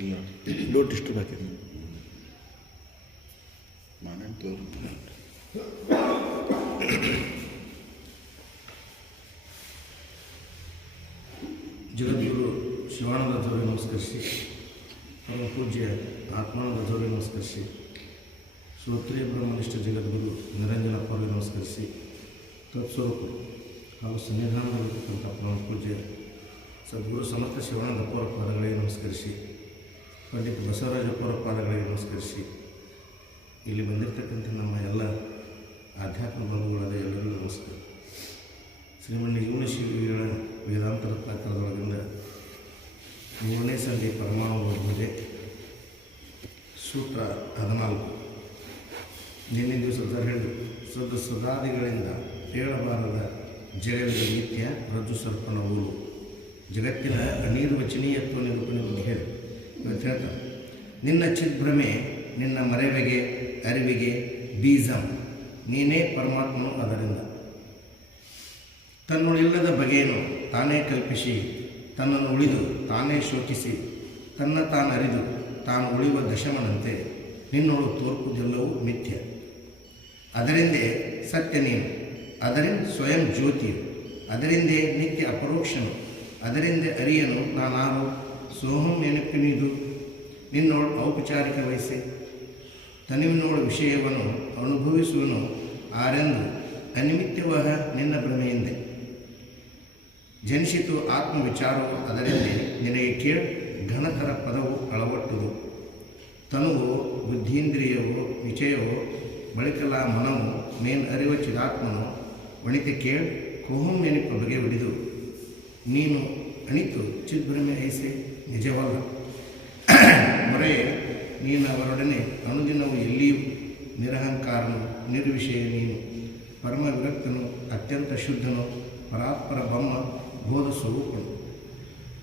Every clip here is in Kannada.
ಇಲ್ಲ ಲೋಟ್ ಇಷ್ಟು ಬಾಕಿ ಮನೆ ತೋರು ಜಗದ್ಗುರು ಶಿವಾನಂದರವರಿಗೆ ನಮಸ್ಕರಿಸಿ, ಪರಮ ಪೂಜ್ಯ ಆತ್ಮಾನಂದರವರಿಗೆ ನಮಸ್ಕರಿಸಿ, ಶ್ರೋತ್ರಿಯ ಬ್ರಹ್ಮನಿಷ್ಠ ಜಗದ್ಗುರು ನಿರಂಜನಪ್ಪರಿಗೆ ನಮಸ್ಕರಿಸಿ, ತತ್ಸ್ವರೂಪ ಹಾಗೂ ಸನ್ನಿಧಾನದಲ್ಲಿರ್ತಕ್ಕಂಥ ಪರಮ ಪೂಜ್ಯ ಸದ್ಗುರು ಸಮರ್ಥ ಶಿವಾನಂದಪ್ಪವರ ಪಾದಗಳಿಗೆ ನಮಸ್ಕರಿಸಿ, ಪಂಡಿತ ಬಸವರಾಜಪ್ಪವರ ಪಾದಗಳಿಗೆ ನಮಸ್ಕರಿಸಿ, ಇಲ್ಲಿ ಬಂದಿರತಕ್ಕಂಥ ನಮ್ಮ ಎಲ್ಲ ಆಧ್ಯಾತ್ಮ ಬಂಧುಗಳಾದ ಎಲ್ಲರಿಗೂ ನಮಸ್ಕಾರ. ಶ್ರೀಮನ್ ಜೀವನ ಶಿವಿಗಳ ವೇದಾಂತ ರತ್ನಾಕರದೊಳಗಿಂದ 3ನೇ ಸಂಧಿ ಪರಮಾಣು ಪೂಜೆ ಸೂತ್ರ 14. ನಿನ್ನೆ ದಿವಸದ ಹೇಳಿದು ಸದಾದಿಗಳಿಂದ ಹೇಳಬಾರದ ಜಗವಿದ ನಿತ್ಯ ರಜ್ಜು ಸರ್ಪಣ ಊರು ಜಗತ್ತಿನ ಅನಿರ್ವಚನೀಯತ್ವ ನಿರೂಪಣೆ ಬಗ್ಗೆ ಹೇಳಿ ಇವತ್ತು ಹೇಳ್ತಾರೆ. ನಿನ್ನ ಚಿದ್ಭ್ರಮೆ ನಿನ್ನ ಮರೆವೆಗೆ ಅರಿವಿಗೆ ಬೀಜಂ, ನೀನೇ ಪರಮಾತ್ಮನು ಅದರಿಂದ. ತನ್ನುಳಿಲ್ಲದ ಬಗೆಯನ್ನು ತಾನೇ ಕಲ್ಪಿಸಿ ತನ್ನನ್ನು ಉಳಿದು ತಾನೇ ಶೋಕಿಸಿ ತನ್ನ ತಾನು ಅರಿದು ತಾನು ಉಳಿಯುವ ದಶಮನಂತೆ ನಿನ್ನೋಳು ತೋರ್ಪುದೆಲ್ಲವೂ ಮಿಥ್ಯ. ಅದರಿಂದೇ ಸತ್ಯ ನೀನು, ಅದರಿಂದ ಸ್ವಯಂ ಜ್ಯೋತಿಯು, ಅದರಿಂದೇ ನಿತ್ಯ ಅಪರೋಕ್ಷನು, ಅದರಿಂದ ಅರಿಯನು ನಾನಾರು ಸೋಹಂ ನೆನಪಿನಿದು. ನಿನ್ನೋಳು ಔಪಚಾರಿಕ ವಯಸ್ಸೆ ತನಿವಿನೋಳು ವಿಷಯವನ್ನು ಅನುಭವಿಸುವನು ಆರೆಂದು ಅನಿಮಿತ್ಯವಹ ನಿನ್ನ ಭ್ರಮೆಯಿಂದೆ. ಜನಿಸಿತು ಆತ್ಮವಿಚಾರವು, ಅದರಿಂದೇ ನಿನಗೆ ಕೇಳು ಘನತರ ಪದವು ಅಳವಟ್ಟುದು. ತನುವು ಬುದ್ಧೀಂದ್ರಿಯವೋ ನಿಚಯವೋ ಬಳಿಕಲ ಮನವು ಮೇನ್ ಅರಿವ ಚಿದಾತ್ಮನು ಒಣಿತೆ ಕೇಳು ಕೋಹಂ ನೆನಪು ಬಗೆ ಬಿಡಿದು. ನೀನು ಅಣಿತು ಚಿದ್ಭ್ರಮೆ ಐಸೆ ನಿಜವಲ್ಲ ಮೊರೆಯೇ, ನೀನು ಅವರೊಡನೆ ಅನುದಿನವು ಎಲ್ಲಿಯೂ ನಿರಹಂಕಾರನು ನಿರ್ವಿಷಯ ನೀನು, ಪರಮ ವಿರಕ್ತನು, ಅತ್ಯಂತ ಶುದ್ಧನು, ಪರಾತ್ಪರ ಬ್ರಹ್ಮ ಬೋಧ ಸ್ವರೂಪನು.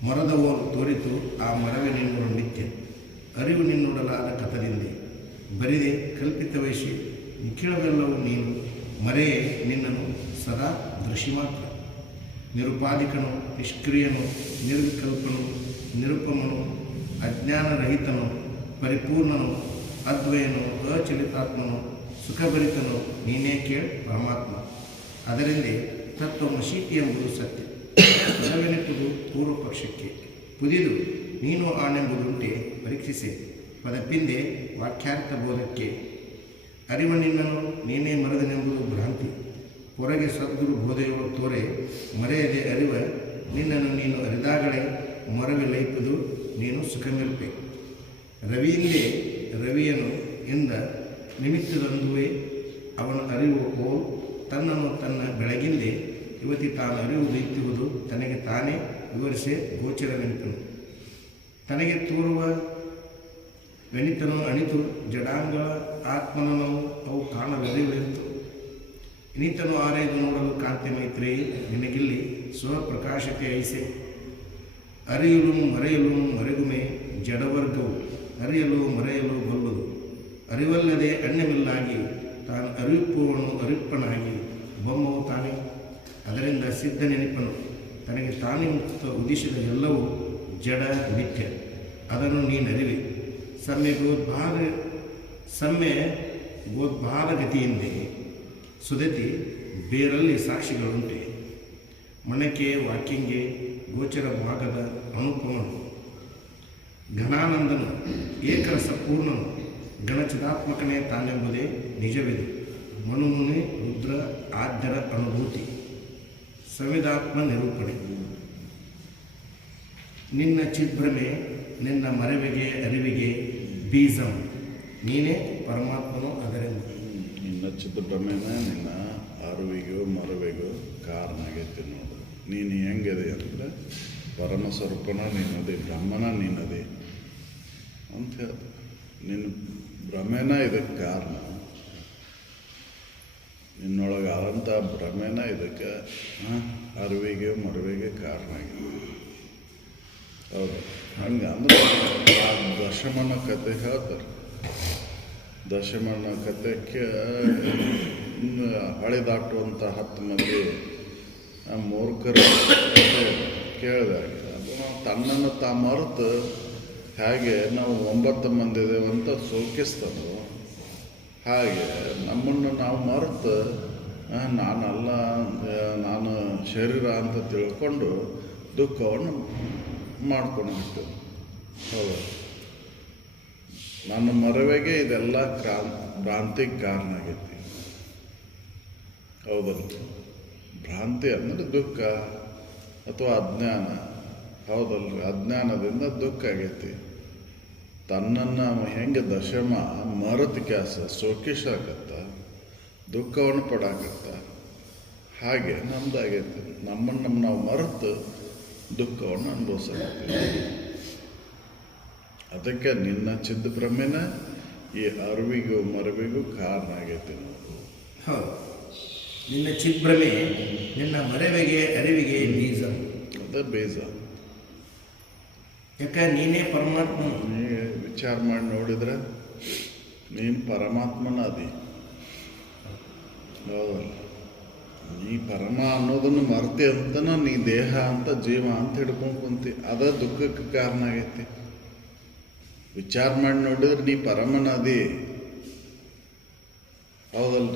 ಮೊರದವೋರು ತೋರಿತು ಆ ಮರವೇ ನಿನ್ನೋಡು ನಿತ್ಯ, ಅರಿವು ನಿನ್ನೊಡಲಾದ ಕಥದಿಂದೆ ಬರಿದೆ ಕಲ್ಪಿತ ವಯಸ್ಸಿ ನಿಖಿಳವೆಲ್ಲವೂ ನೀನು. ಮರೆಯೇ ನಿನ್ನನು ಸದಾ ದೃಶಿ ಮಾತ್ರ, ನಿರುಪಾಧಿಕನು, ನಿಷ್ಕ್ರಿಯನು, ನಿರ್ವಿಕಲ್ಪನು, ನಿರುಪಮನು, ಅಜ್ಞಾನರಹಿತನು, ಪರಿಪೂರ್ಣನು, ಅದ್ವಯನು, ಅಚಲಿತಾತ್ಮನು, ಸುಖಭರಿತನು, ನೀನೇ ಕೇಳು ಪರಮಾತ್ಮ. ಅದರಿಂದೇ ತತ್ವಮಶೀತಿ ಎಂಬುದು ಸತ್ಯ, ಪದವೆನೆಂಬುದು ಪೂರ್ವ ಪಕ್ಷಕ್ಕೆ ಪುದಿದು ನೀನು ಆನೆಂಬುದುಂಟೆ ಪರೀಕ್ಷಿಸೆ ಪದಪಿಂದೆ ವಾಕ್ಯಾರ್ಥ ಬೋಧಕ್ಕೆ. ಅರಿವ ನಿನ್ನನು ನೀನೇ ಮರದನೆಂಬುದು ಭ್ರಾಂತಿ, ಹೊರಗೆ ಸದ್ಗುರು ಬೋಧೆಯೋ ತೋರೆ ಮರೆಯದೆ ಅರಿವ ನಿನ್ನನ್ನು ನೀನು ಅರಿದಾಗಲೇ ಮೊರವೆ ಲೈಪುದು ನೀನು ಸುಖಮಿಲ್ಪೆ. ರವಿಯಿಂದೇ ರವಿಯನು ಎಂದ ನಿಮಿತ್ತದಂದುವೆ ಅವನ ಅರಿವು ಓ ತನ್ನನ್ನು ತನ್ನ ಬೆಳಗಿಂದೆ ಯುವತಿ ತಾನು ಅರಿವು ದೈತ್ಯುವುದು ತನಗೆ ತಾನೇ ವಿವರಿಸೆ ಗೋಚರ ನೆನಪನು. ತನಗೆ ತೋರುವ ಗಣಿತನು ಅಣಿತು ಜಡಾಂಗ ಆತ್ಮನನು ಅವು ಕಾಣವೆರಿವೆಂತು. ಇನಿತನು ಆರೈದು ನೋಡಲು ಕಾಂತಿ ಮೈತ್ರೇಯಿ ನಿನಗಿಲ್ಲಿ ಸ್ವಪ್ರಕಾಶತೆ ಐಸೆ. ಅರಿಯಲು ಮರೆಯಲು ಮರೆಗುಮೆ ಜಡವರ್ಗವು ಅರಿಯಲು ಮರೆಯಲು ಬಲ್ಲುದು. ಅರಿವಲ್ಲದೆ ಅಣ್ಯವಿಲ್ಲಾಗಿ ತಾನು ಅರಿಪ್ಪುವನು ಅರಿಪ್ಪನಾಗಿ ಬೊಮ್ಮವು ತಾನೇ. ಅದರಿಂದ ಸಿದ್ಧ ನೆನಪನು ತನಗೆ ತಾನೇ ಮುಕ್ತ ಉದ್ದೇಶದ ಎಲ್ಲವೂ ಜಡ ನಿತ್ಯ, ಅದನ್ನು ನೀನರಿವೆ. ಸಮ್ಯ ಗೋದ್ಭಾದಗತಿಯಿಂದೆ ಸುದತಿ ಬೇರಲ್ಲಿ ಸಾಕ್ಷಿಗಳುಂಟೆ. ಮನಕ್ಕೆ ವಾಕ್ಯಂಗೆ ಗೋಚರವಾಗದ ಅನುಪಮನು, ಘನಾನಂದನು, ಏಕರಸ ಪೂರ್ಣನು, ಗಣಚಿದಾತ್ಮಕನೇ ತಾನೆಂಬುದೇ ನಿಜವಿದು. ಮನುಮುನಿ ರುದ್ರ ಆದ್ಯರ ಅನುಭೂತಿ ಸಂವಿಧಾತ್ಮ ನಿರೂಪಣೆ. ನಿನ್ನ ಚಿದ್ಭ್ರಮೆ ನಿನ್ನ ಮರೆವಿಗೆ ಅರಿವಿಗೆ ಬೀಜಂ, ನೀನೇ ಪರಮಾತ್ಮನು ಅದರಿಂದ. ನಿನ್ನ ಚಿದ್ಭ್ರಮೆನ ನಿನ್ನ ಅರಿವಿಗೂ ಮರವಿಗೂ ಕಾರಣ ಆಗೈತಿ ನೋಡು. ನೀನು ಹೆಂಗಿದೆ ಅಂದರೆ ಪರಮ ಸ್ವರೂಪನ ನೀನದೆ, ಬ್ರಹ್ಮನ ನೀನದೆ ಅಂತ ಹೇಳ್ದ. ನಿನ್ನ ಭ್ರಮೆನ ಇದಕ್ಕೆ ಕಾರಣ, ನಿನ್ನೊಳಗೆ ಆದಂಥ ಭ್ರಮೆನ ಇದಕ್ಕೆ ಅರಿವಿಗೆ ಮರವಿಗೆ ಕಾರಣ ಆಗಿದೆ. ಹೌದು, ಹಂಗೆ ಅಂದ್ರೆ ಆ ದಶಮನ ಕತೆ ಹೇಳ್ತಾರೆ. ದಶಮನ ಕತೆಗೆ ಹಳಿದಾಟುವಂಥ 10 ಮಂದಿ ಮೂರ್ಖರು ಕೇಳಿದಾಗ ಅದು ತನ್ನನ್ನು ತಾ ಮರೆತು ಹಾಗೆ ನಾವು 9 ಮಂದಿ ಇದ್ದೇವಂತ ಸೋಕಿಸ್ತದೋ ಹಾಗೆ ನಮ್ಮನ್ನು ನಾವು ಮರೆತು ನಾನಲ್ಲ, ನಾನು ಶರೀರ ಅಂತ ತಿಳ್ಕೊಂಡು ದುಃಖವನ್ನು ಮಾಡ್ಕೊಂಡು ಬಿಡ್ತೇವೆ. ಹೌದು, ನನ್ನ ಮರವೆಗೆ ಇದೆಲ್ಲ ಭ್ರಾಂತಿಗೆ ಕಾರಣ ಆಗೈತಿ. ಹೌದಲ್ಲ, ಭ್ರಾಂತಿ ಅಂದರೆ ದುಃಖ ಅಥವಾ ಅಜ್ಞಾನ. ಹೌದಲ್ಲ, ಅಜ್ಞಾನದಿಂದ ದುಃಖ ಆಗೈತಿ. ತನ್ನನ್ನು ಹೆಂಗೆ ದಶಮ ಮರೆತು ಕ್ಯಾಸ ಸೋಕಿಸಾಕತ್ತ, ದುಃಖವನ್ನು ಪಡಾಕತ್ತ, ಹಾಗೆ ನಮ್ದಾಗೈತಿ. ನಮ್ಮನ್ನು ನಾವು ಮರೆತು ದುಃಖವನ್ನು ಅನುಭವಿಸಕತ್ತೀವಿ. ಅದಕ್ಕೆ ನಿನ್ನ ಚಿದ್ಭ್ರಮೆನ ಈ ಅರಿವಿಗೂ ಮರವಿಗೂ ಕಾರಣ ಆಗೈತಿ. ಹೌದು, ನಿನ್ನ ಚಿದ್ಭ್ರಮೆ ನಿನ್ನ ಮರೆವಿಗೆ ಅರಿವಿಗೆ ಬೀಜ. ಅದೇ ಬೀಜ. ಯಾಕೆ ನೀನೇ ಪರಮಾತ್ಮ. ನೀ ವಿಚಾರ ಮಾಡಿ ನೋಡಿದ್ರೆ ನೀನು ಪರಮಾತ್ಮನ ಅದಿ. ಹೌದಲ್ಲ, ನೀ ಪರಮ ಅನ್ನೋದನ್ನು ಮರ್ತಿ ಅಂತನ ನೀ ದೇಹ ಅಂತ ಜೀವ ಅಂತ ಹಿಡ್ಕೊಂಡು ಕುಂತಿ. ಅದ ದುಃಖಕ್ಕೆ ಕಾರಣ ಆಗೈತಿ. ವಿಚಾರ ಮಾಡಿ ನೋಡಿದ್ರೆ ನೀ ಪರಮನ ಅದಿ. ಹೌದಲ್ಲ,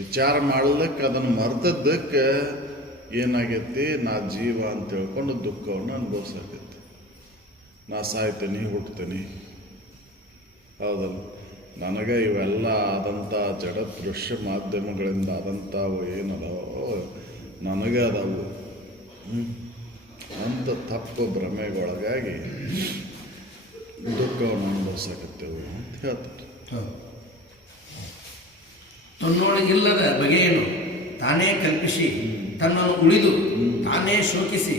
ವಿಚಾರ ಮಾಡ್ಲಿಕ್ಕೆ ಅದನ್ನು ಮರ್ತದ್ದಕ್ಕೆ ಏನಾಗೈತಿ, ನಾ ಜೀವ ಅಂತ ಹೇಳ್ಕೊಂಡು ದುಃಖವನ್ನು ಅನುಭವಿಸಾಕೈತಿ. ನಾ ಸಾಯ್ತೀನಿ, ಹುಡ್ತೀನಿ. ಹೌದಲ್ಲ, ನನಗೆ ಇವೆಲ್ಲ ಆದಂಥ ಜಡ ದೃಶ್ಯ ಮಾಧ್ಯಮಗಳಿಂದ ಆದಂಥವು ಏನದಾವೋ ನನಗೆ ಅದಾವು ಅಂತ ತಪ್ಪು ಭ್ರಮೆಗೊಳಗಾಗಿ ದುಃಖವನ್ನು ಅನುಭವಿಸಾಕತ್ತೇವೆ ಅಂತ ಹೇಳ್ತಾರೆ. ತನ್ನೊಳಗಿಲ್ಲದ ಬಗೆಯನ್ನು ತಾನೇ ಕಲ್ಪಿಸಿ ತನ್ನನ್ನು ಉಳಿದು ತಾನೇ ಶೋಕಿಸಿ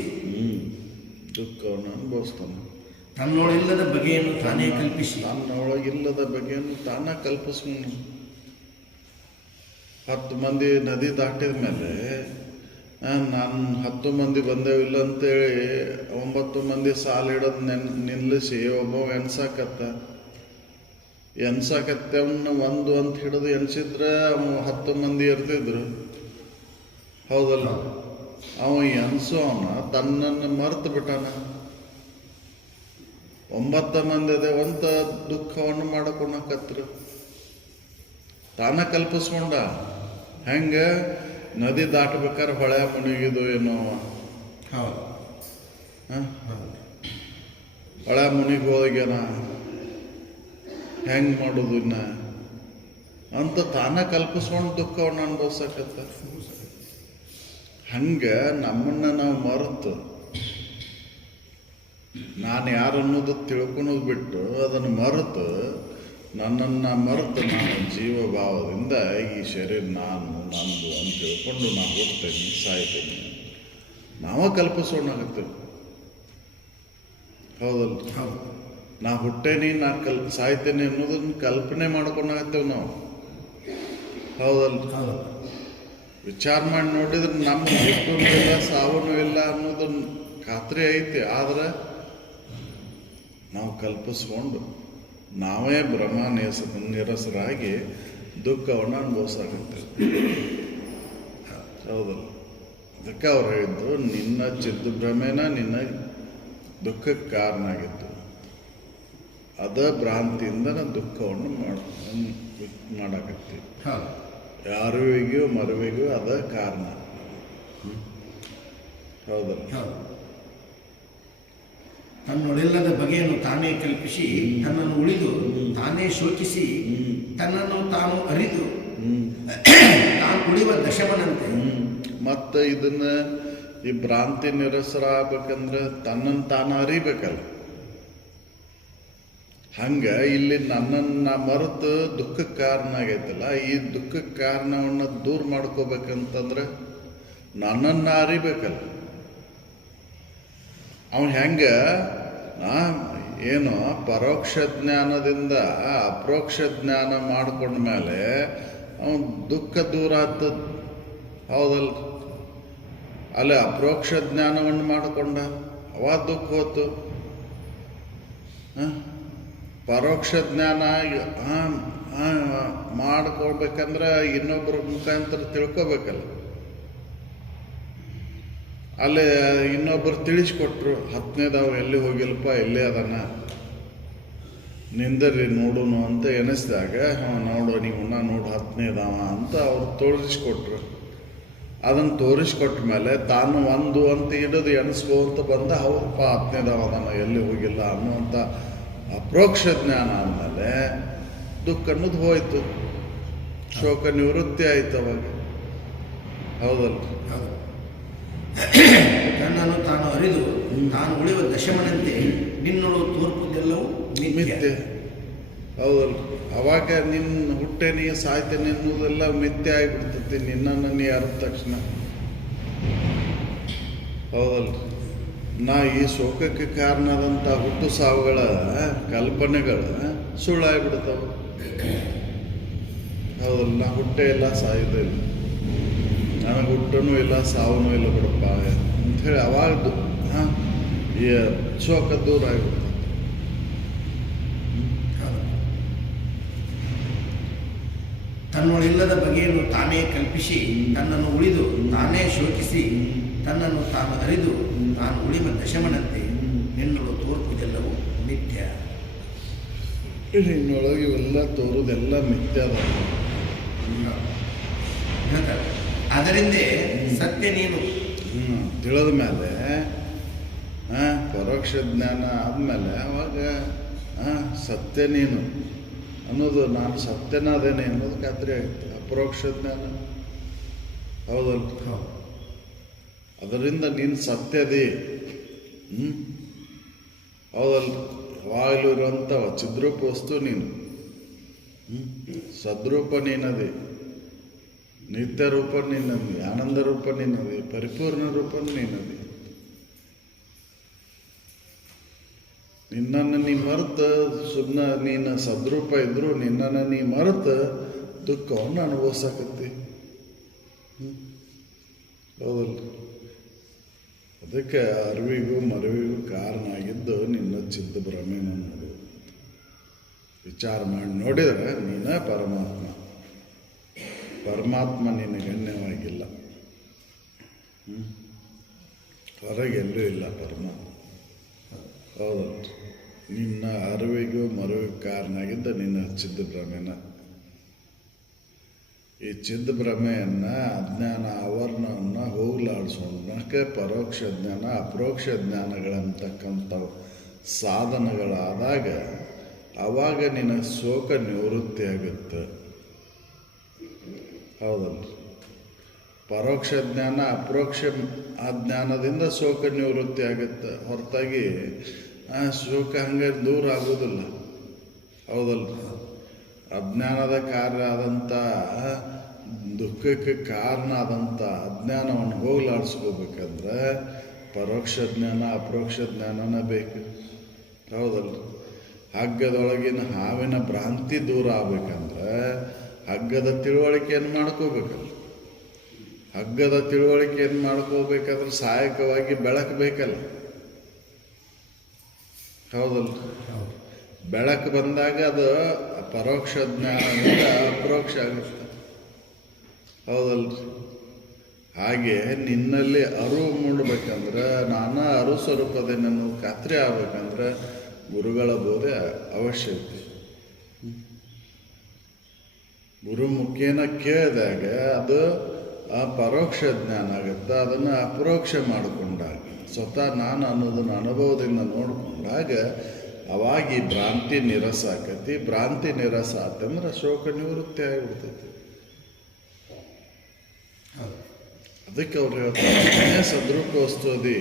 ದುಃಖವನ್ನು ಅನುಭವಿಸ್ತಾನೆ. ತನ್ನೊಳಗಿಲ್ಲದ ಬಗೆಯನ್ನು ತಾನೇ ಕಲ್ಪಿಸಿ ತನ್ನೊಳಗಿಲ್ಲದ ಬಗೆಯನ್ನು ತಾನೇ ಕಲ್ಪಿಸ್ಕೊಂಡು 10 ಮಂದಿ ನದಿ ದಾಟಿದ ಮೇಲೆ ನಾನು 10 ಮಂದಿ ಬಂದೇವಿಲ್ಲ ಅಂತೇಳಿ 9 ಮಂದಿ ಸಾಲಿಡೋದು ನಿಲ್ಲಿಸಿ ಒಬ್ಬ ಎನ್ಸಾಕತ್ತವನ್ನ 1 ಅಂತ ಹಿಡಿದು ಎನ್ಸಿದ್ರೆ 10 ಮಂದಿ ಇರ್ತಿದ್ರು. ಹೌದಲ್ಲ, ಅವ ಎನ್ಸೋವನ ತನ್ನನ್ನು ಮರೆತು ಬಿಟ್ಟಾನ. 9 ಮಂದಿ ಅದೇವಂತ ದುಃಖವನ್ನು ಮಾಡಕೊಂಡಕತ್ರು. ತಾನ ಕಲ್ಪಿಸ್ಕೊಂಡ. ಹೆಂಗೆ ನದಿ ದಾಟಬೇಕಾದ್ರೆ ಹೊಳೆ ಮುನಿಗಿದು ಏನೋ. ಹೌದು, ಹೊಳೆ ಮುನಿಗೆ ಹೋಗ್ಯಾನ, ಹೆಂಗೆ ಮಾಡೋದು ಇನ್ನ ಅಂತ ತಾನ ಕಲ್ಪಿಸ್ಕೊಂಡು ದುಃಖವನ್ನು ಅನುಭವಿಸಕತ್ತ. ಹಂಗೆ ನಮ್ಮನ್ನು ನಾವು ಮರೆತು ನಾನು ಯಾರು ಅನ್ನೋದು ತಿಳ್ಕೊಳೋದು ಬಿಟ್ಟು ಅದನ್ನು ಮರೆತು ನನ್ನನ್ನು ಮರೆತು ನಾನು ಜೀವಭಾವದಿಂದ ಈ ಶರೀರ ನಂದು ಅಂತ ತಿಳ್ಕೊಂಡು ನಾನು ಹುಡ್ತೇನೆ, ಸಾಯ್ತೇನೆ, ನಾವೇ ಕಲ್ಪಿಸೋಣಾಗತ್ತೇವೆ. ಹೌದಲ್ಲ, ನಾ ಹುಟ್ಟೇನಿ, ನಾ ಸಾಯ್ತೇನೆ ಅನ್ನೋದನ್ನ ಕಲ್ಪನೆ ಮಾಡ್ಕೊಂಡಾಗತ್ತೇವೆ ನಾವು. ಹೌದಲ್ಲ, ವಿಚಾರ ಮಾಡಿ ನೋಡಿದ್ರೆ ನಮ್ಮ ಹುಟ್ಟೂ ಇಲ್ಲ ಸಾವೂ ಇಲ್ಲ ಅನ್ನೋದನ್ನ ಖಾತ್ರಿ ಐತಿ. ಆದ್ರೆ ನಾವು ಕಲ್ಪಿಸ್ಕೊಂಡು ನಾವೇ ಭ್ರಮ ನಿರಸರಾಗಿ ದುಃಖವನ್ನು ಅನುಭವಿಸಾಗುತ್ತೆ. ಹೌದಲ್ಲ, ಅದಕ್ಕೆ ಅವ್ರು ಹೇಳಿದ್ದು ನಿನ್ನ ಚಿದ್ಭ್ರಮೆನ ನಿನ್ನ ದುಃಖಕ್ಕೆ ಕಾರಣ ಆಗಿತ್ತು. ಅದ ಭ್ರಾಂತಿಯಿಂದ ನಾವು ದುಃಖವನ್ನು ಮಾಡಾಕತ್ತೀವಿ. ಅರಿವಿಗೂ ಮರವಿಗೂ ಅದ ಕಾರಣ. ಹೌದಲ್ಲ, ತನ್ನೊಳಿಲ್ಲದ ಬಗೆಯನ್ನು ತಾನೇ ಕಲ್ಪಿಸಿ ತನ್ನನ್ನು ಉಳಿದು ತಾನೇ ಶೋಕಿಸಿ ತನ್ನನ್ನು ತಾನು ಅರಿದು ತಾನು ಉಳಿಯುವ ದಶಮನಂತೆ. ಮತ್ತು ಇದನ್ನ ಈ ಭ್ರಾಂತಿ ನಿರಸರಾಗಬೇಕಂದ್ರೆ ತನ್ನನ್ನು ತಾನು ಅರಿಬೇಕಲ್ಲ. ಹಂಗ ಇಲ್ಲಿ ನನ್ನನ್ನು ಮರೆತು ದುಃಖಕ್ಕೆ ಕಾರಣ ಆಗೈತಲ್ಲ, ಈ ದುಃಖಕ್ಕೆ ಕಾರಣವನ್ನು ದೂರ ಮಾಡ್ಕೋಬೇಕಂತಂದ್ರೆ ನನ್ನನ್ನು ಅರಿಬೇಕಲ್ಲ. ಅವನು ಹೆಂಗ ಏನು ಪರೋಕ್ಷ ಜ್ಞಾನದಿಂದ ಅಪರೋಕ್ಷ ಜ್ಞಾನ ಮಾಡ್ಕೊಂಡ್ಮೇಲೆ ಅವನು ದುಃಖ ದೂರ ಆಗ್ತದ. ಹೌದಲ್ಲ, ಅಲ್ಲಿ ಅಪರೋಕ್ಷ ಜ್ಞಾನವನ್ನು ಮಾಡಿಕೊಂಡ ಅವ ದುಃಖ ಹೋತು. ಪರೋಕ್ಷ ಜ್ಞಾನ ಮಾಡ್ಕೊಳ್ಬೇಕಂದ್ರೆ ಇನ್ನೊಬ್ಬರ ಮುಖಾಂತರ ತಿಳ್ಕೊಬೇಕಲ್ಲ. ಅಲ್ಲಿ ಇನ್ನೊಬ್ಬರು ತಿಳಿಸ್ಕೊಟ್ರು, 10ನೇದವ ಎಲ್ಲಿ ಹೋಗಿಲ್ಪ, ಇಲ್ಲೇ ಅದನ್ನ ನಿಂದರಿ ನೋಡೋಣ ಅಂತ ಎನಿಸಿದಾಗ ನೋಡು ನೀವು ನೋಡು 10ನೇದವ ಅಂತ ಅವ್ರು ತೋರಿಸ್ಕೊಟ್ರು. ಅದನ್ನು ತೋರಿಸ್ಕೊಟ್ಟ ಮೇಲೆ ತಾನು ಒಂದು ಅಂತ ಹಿಡಿದು ಎಣಿಸ್ಕೋತ ಬಂದ ಹೌದಪ್ಪ 10ನೇದವ ನಾನು ಎಲ್ಲಿ ಹೋಗಿಲ್ಲ ಅನ್ನುವಂಥ ಅಪ್ರೋಕ್ಷ ಜ್ಞಾನ ಆದಮೇಲೆ ದುಃಖ ಅನ್ನೋದು ಹೋಯ್ತು, ಶೋಕ ನಿವೃತ್ತಿ ಆಯ್ತು ಅವಾಗ. ಹೌದಲ್ಲ? ತನ್ನನ್ನು ತಾನು ಅರಿದು ತಾನು ಉಳಿಯುವ ದಶಮನಂತೆ ನಿನ್ನೊಳು ತೋರ್ಪುದೆಲ್ಲವೂ ಮಿಥ್ಯೆ. ಹೌದಲ್ಲ? ಅವಾಗ ನಿನ್ನ ಹುಟ್ಟೆನಿ ಸಾಯ್ತೇನೆ ಅನ್ನೋದೆಲ್ಲ ಮಿಥ್ಯೆ ಆಗಿಬಿಡ್ತೈತಿ ನಿನ್ನನ್ನು ನೀ ಅರಿದ ತಕ್ಷಣ. ಹೌದಲ್ಲ? ನಾ ಈ ಶೋಕಕ್ಕೆ ಕಾರಣದಂಥ ಹುಟ್ಟು ಸಾವುಗಳ ಕಲ್ಪನೆಗಳ ಸುಳ್ಳಾಗ್ಬಿಡ್ತಾವೆ. ಹೌದಲ್ಲ? ನಾ ಹುಟ್ಟೇ ಇಲ್ಲ, ಸಾಯೋದೇ ಇಲ್ಲ, ನನಗೆ ಹುಟ್ಟನೂ ಇಲ್ಲ ಸಾವನೂ ಇಲ್ಲ ಬಿಡಪ್ಪ ಅಂಥೇಳಿ ಅವಾಗ ಈ ಶೋಕ ದೂರ ಆಗಿಬಿಡ್ತದೆ. ತನ್ನೊಳಿಲ್ಲದ ಬಗೆಯನ್ನು ತಾನೇ ಕಲ್ಪಿಸಿ ತನ್ನನ್ನು ಉಳಿದು ತಾನೇ ಶೋಕಿಸಿ ತನ್ನನ್ನು ತಾನು ಅರಿದು ತಾನು ಉಳಿಯುವ ದಶಮನಂತೆ ನಿನ್ನಳು ತೋರ್ಪುದೆಲ್ಲವೂ ನಿತ್ಯ. ನಿನ್ನೊಳಗೆ ಇವೆಲ್ಲ ತೋರುದೆಲ್ಲ ಮಿಥ್ಯ ಅದ. ಅದರಿಂದ ಸತ್ಯ ನೀನು ತಿಳಿದ ಮೇಲೆ ಪರೋಕ್ಷ ಜ್ಞಾನ ಆದಮೇಲೆ ಅವಾಗ ಸತ್ಯ ನೀನು ಅನ್ನೋದು, ನಾನು ಸತ್ಯನಾದೇನೆ ಅನ್ನೋದು ಖಾತ್ರಿ ಆಗುತ್ತೆ. ಅಪರೋಕ್ಷ ಜ್ಞಾನ. ಹೌದಲ್ಲ? ಅದರಿಂದ ನೀನು ಸತ್ಯದಿ. ಹೌದಲ್ಲ? ಯಾವಾಗಲೂ ಇರುವಂಥ ಚಿದ್ರೂಪ ವಸ್ತು ನೀನು. ಸದ್ರೂಪ ನೀನದಿ, ನಿತ್ಯ ರೂಪ ನೀನದಿ, ಆನಂದ ರೂಪ ನೀನದಿ, ಪರಿಪೂರ್ಣ ರೂಪ ನೀನದಿ. ನಿನ್ನನ್ನು ನೀ ಮರೆತು ಸುಮ್ಮನೆ ನೀನು ಸದ್ರೂಪ ಇದ್ದರೂ ನಿನ್ನನ್ನು ನೀ ಮರೆತು ದುಃಖವನ್ನು ಅನುಭವಿಸಕತ್ತಿ. ಹೌದಲ್ಲ? ಅದಕ್ಕೆ ಅರಿವಿಗೂ ಮರವಿಗೂ ಕಾರಣ ಆಗಿದ್ದು ನಿನ್ನ ಚಿತ್ತ ಭ್ರಮೆನ ನೋಡು. ವಿಚಾರ ಮಾಡಿ ನೋಡಿದರೆ ನೀನೇ ಪರಮಾತ್ಮ. ಪರಮಾತ್ಮ ನಿನ್ನ ಗಣ್ಯವಾಗಿಲ್ಲ. ಹೊರಗೆಲ್ಲೂ ಇಲ್ಲ ಪರಮಾತ್ಮ. ಹೌದಲ್ಲ? ನಿನ್ನ ಅರಿವಿಗೂ ಮರವಿಗೂ ಕಾರಣ ಆಗಿದ್ದ ನಿನ್ನ ಚಿತ್ತ ಭ್ರಮೆನ. ಈ ಚಿತ್ತ ಭ್ರಮೆಯನ್ನು, ಅಜ್ಞಾನ ಆವರಣವನ್ನು ಹೋಗಲಾಡಿಸೋಣಕ್ಕೆ ಪರೋಕ್ಷ ಜ್ಞಾನ ಅಪರೋಕ್ಷ ಜ್ಞಾನಗಳಂತಕ್ಕಂಥ ಸಾಧನಗಳಾದಾಗ ಆವಾಗ ನಿನ್ನ ಶೋಕ ನಿವೃತ್ತಿ ಆಗುತ್ತೆ. ಹೌದಲ್ಲ? ಪರೋಕ್ಷ ಜ್ಞಾನ ಅಪರೋಕ್ಷ ಆ ಜ್ಞಾನದಿಂದ ಶೋಕ ನಿವೃತ್ತಿ ಆಗುತ್ತೆ ಹೊರತಾಗಿ ಶೋಕ ಹಂಗೆ ದೂರ ಆಗೋದಿಲ್ಲ. ಹೌದಲ್ಲ? ಅಜ್ಞಾನದ ಕಾರ್ಯ ಆದಂಥ ದುಃಖಕ್ಕೆ ಕಾರಣ ಆದಂಥ ಅಜ್ಞಾನವನ್ನು ಹೋಗಲಾಡಿಸ್ಕೋಬೇಕಂದ್ರೆ ಪರೋಕ್ಷ ಜ್ಞಾನ ಅಪರೋಕ್ಷ ಜ್ಞಾನನ ಬೇಕು. ಹೌದಲ್ಲ? ಹಗ್ಗದೊಳಗಿನ ಹಾವಿನ ಭ್ರಾಂತಿ ದೂರ ಆಗ್ಬೇಕಂದ್ರೆ ಹಗ್ಗದ ತಿಳುವಳಿಕೆಯನ್ನು ಮಾಡ್ಕೋಬೇಕಲ್ಲ. ಹಗ್ಗದ ತಿಳುವಳಿಕೆಯನ್ನು ಮಾಡ್ಕೋಬೇಕಾದ್ರೆ ಸಹಾಯಕವಾಗಿ ಬೆಳಕು ಬೇಕಲ್ಲ. ಹೌದಲ್ಲ? ಬೆಳಕು ಬಂದಾಗ ಅದು ಪರೋಕ್ಷ ಜ್ಞಾನದಿಂದ ಅಪರೋಕ್ಷ ಆಗುತ್ತೆ. ಹೌದಲ್ಲ? ಹಾಗೆ ನಿನ್ನಲ್ಲಿ ಅರಿವು ಮೂಡಬೇಕಂದ್ರೆ ನಾನು ಅರು ಸ್ವರೂಪದ ನನ್ನ ಖಾತ್ರಿ ಆಗ್ಬೇಕಂದ್ರೆ ಗುರುಗಳ ಬೋಧೆ ಅವಶ್ಯಕತೆ. ಗುರು ಮುಖೇನ ಕೇಳಿದಾಗ ಅದು ಆ ಪರೋಕ್ಷ ಜ್ಞಾನ ಆಗುತ್ತೆ. ಅದನ್ನು ಅಪರೋಕ್ಷ ಮಾಡಿಕೊಂಡಾಗ ಸ್ವತಃ ನಾನು ಅನ್ನೋದನ್ನು ಅನುಭವದಿಂದ ನೋಡಿಕೊಂಡಾಗ ಅವಾಗ ಈ ಭ್ರಾಂತಿ ನಿರಸ ಆಕತಿ. ಭ್ರಾಂತಿ ನಿರಸ ಆತಂದ್ರೆ ಶೋಕ ನಿವೃತ್ತಿ ಆಗಿಬಿಡ್ತೈತಿ. ಅದಕ್ಕೆ ಅವ್ರು ಹೇಳ್ತಾರೆ, ನೀನೇ ಸದ್ರೂಪ ವಸ್ತು ಅದಿ,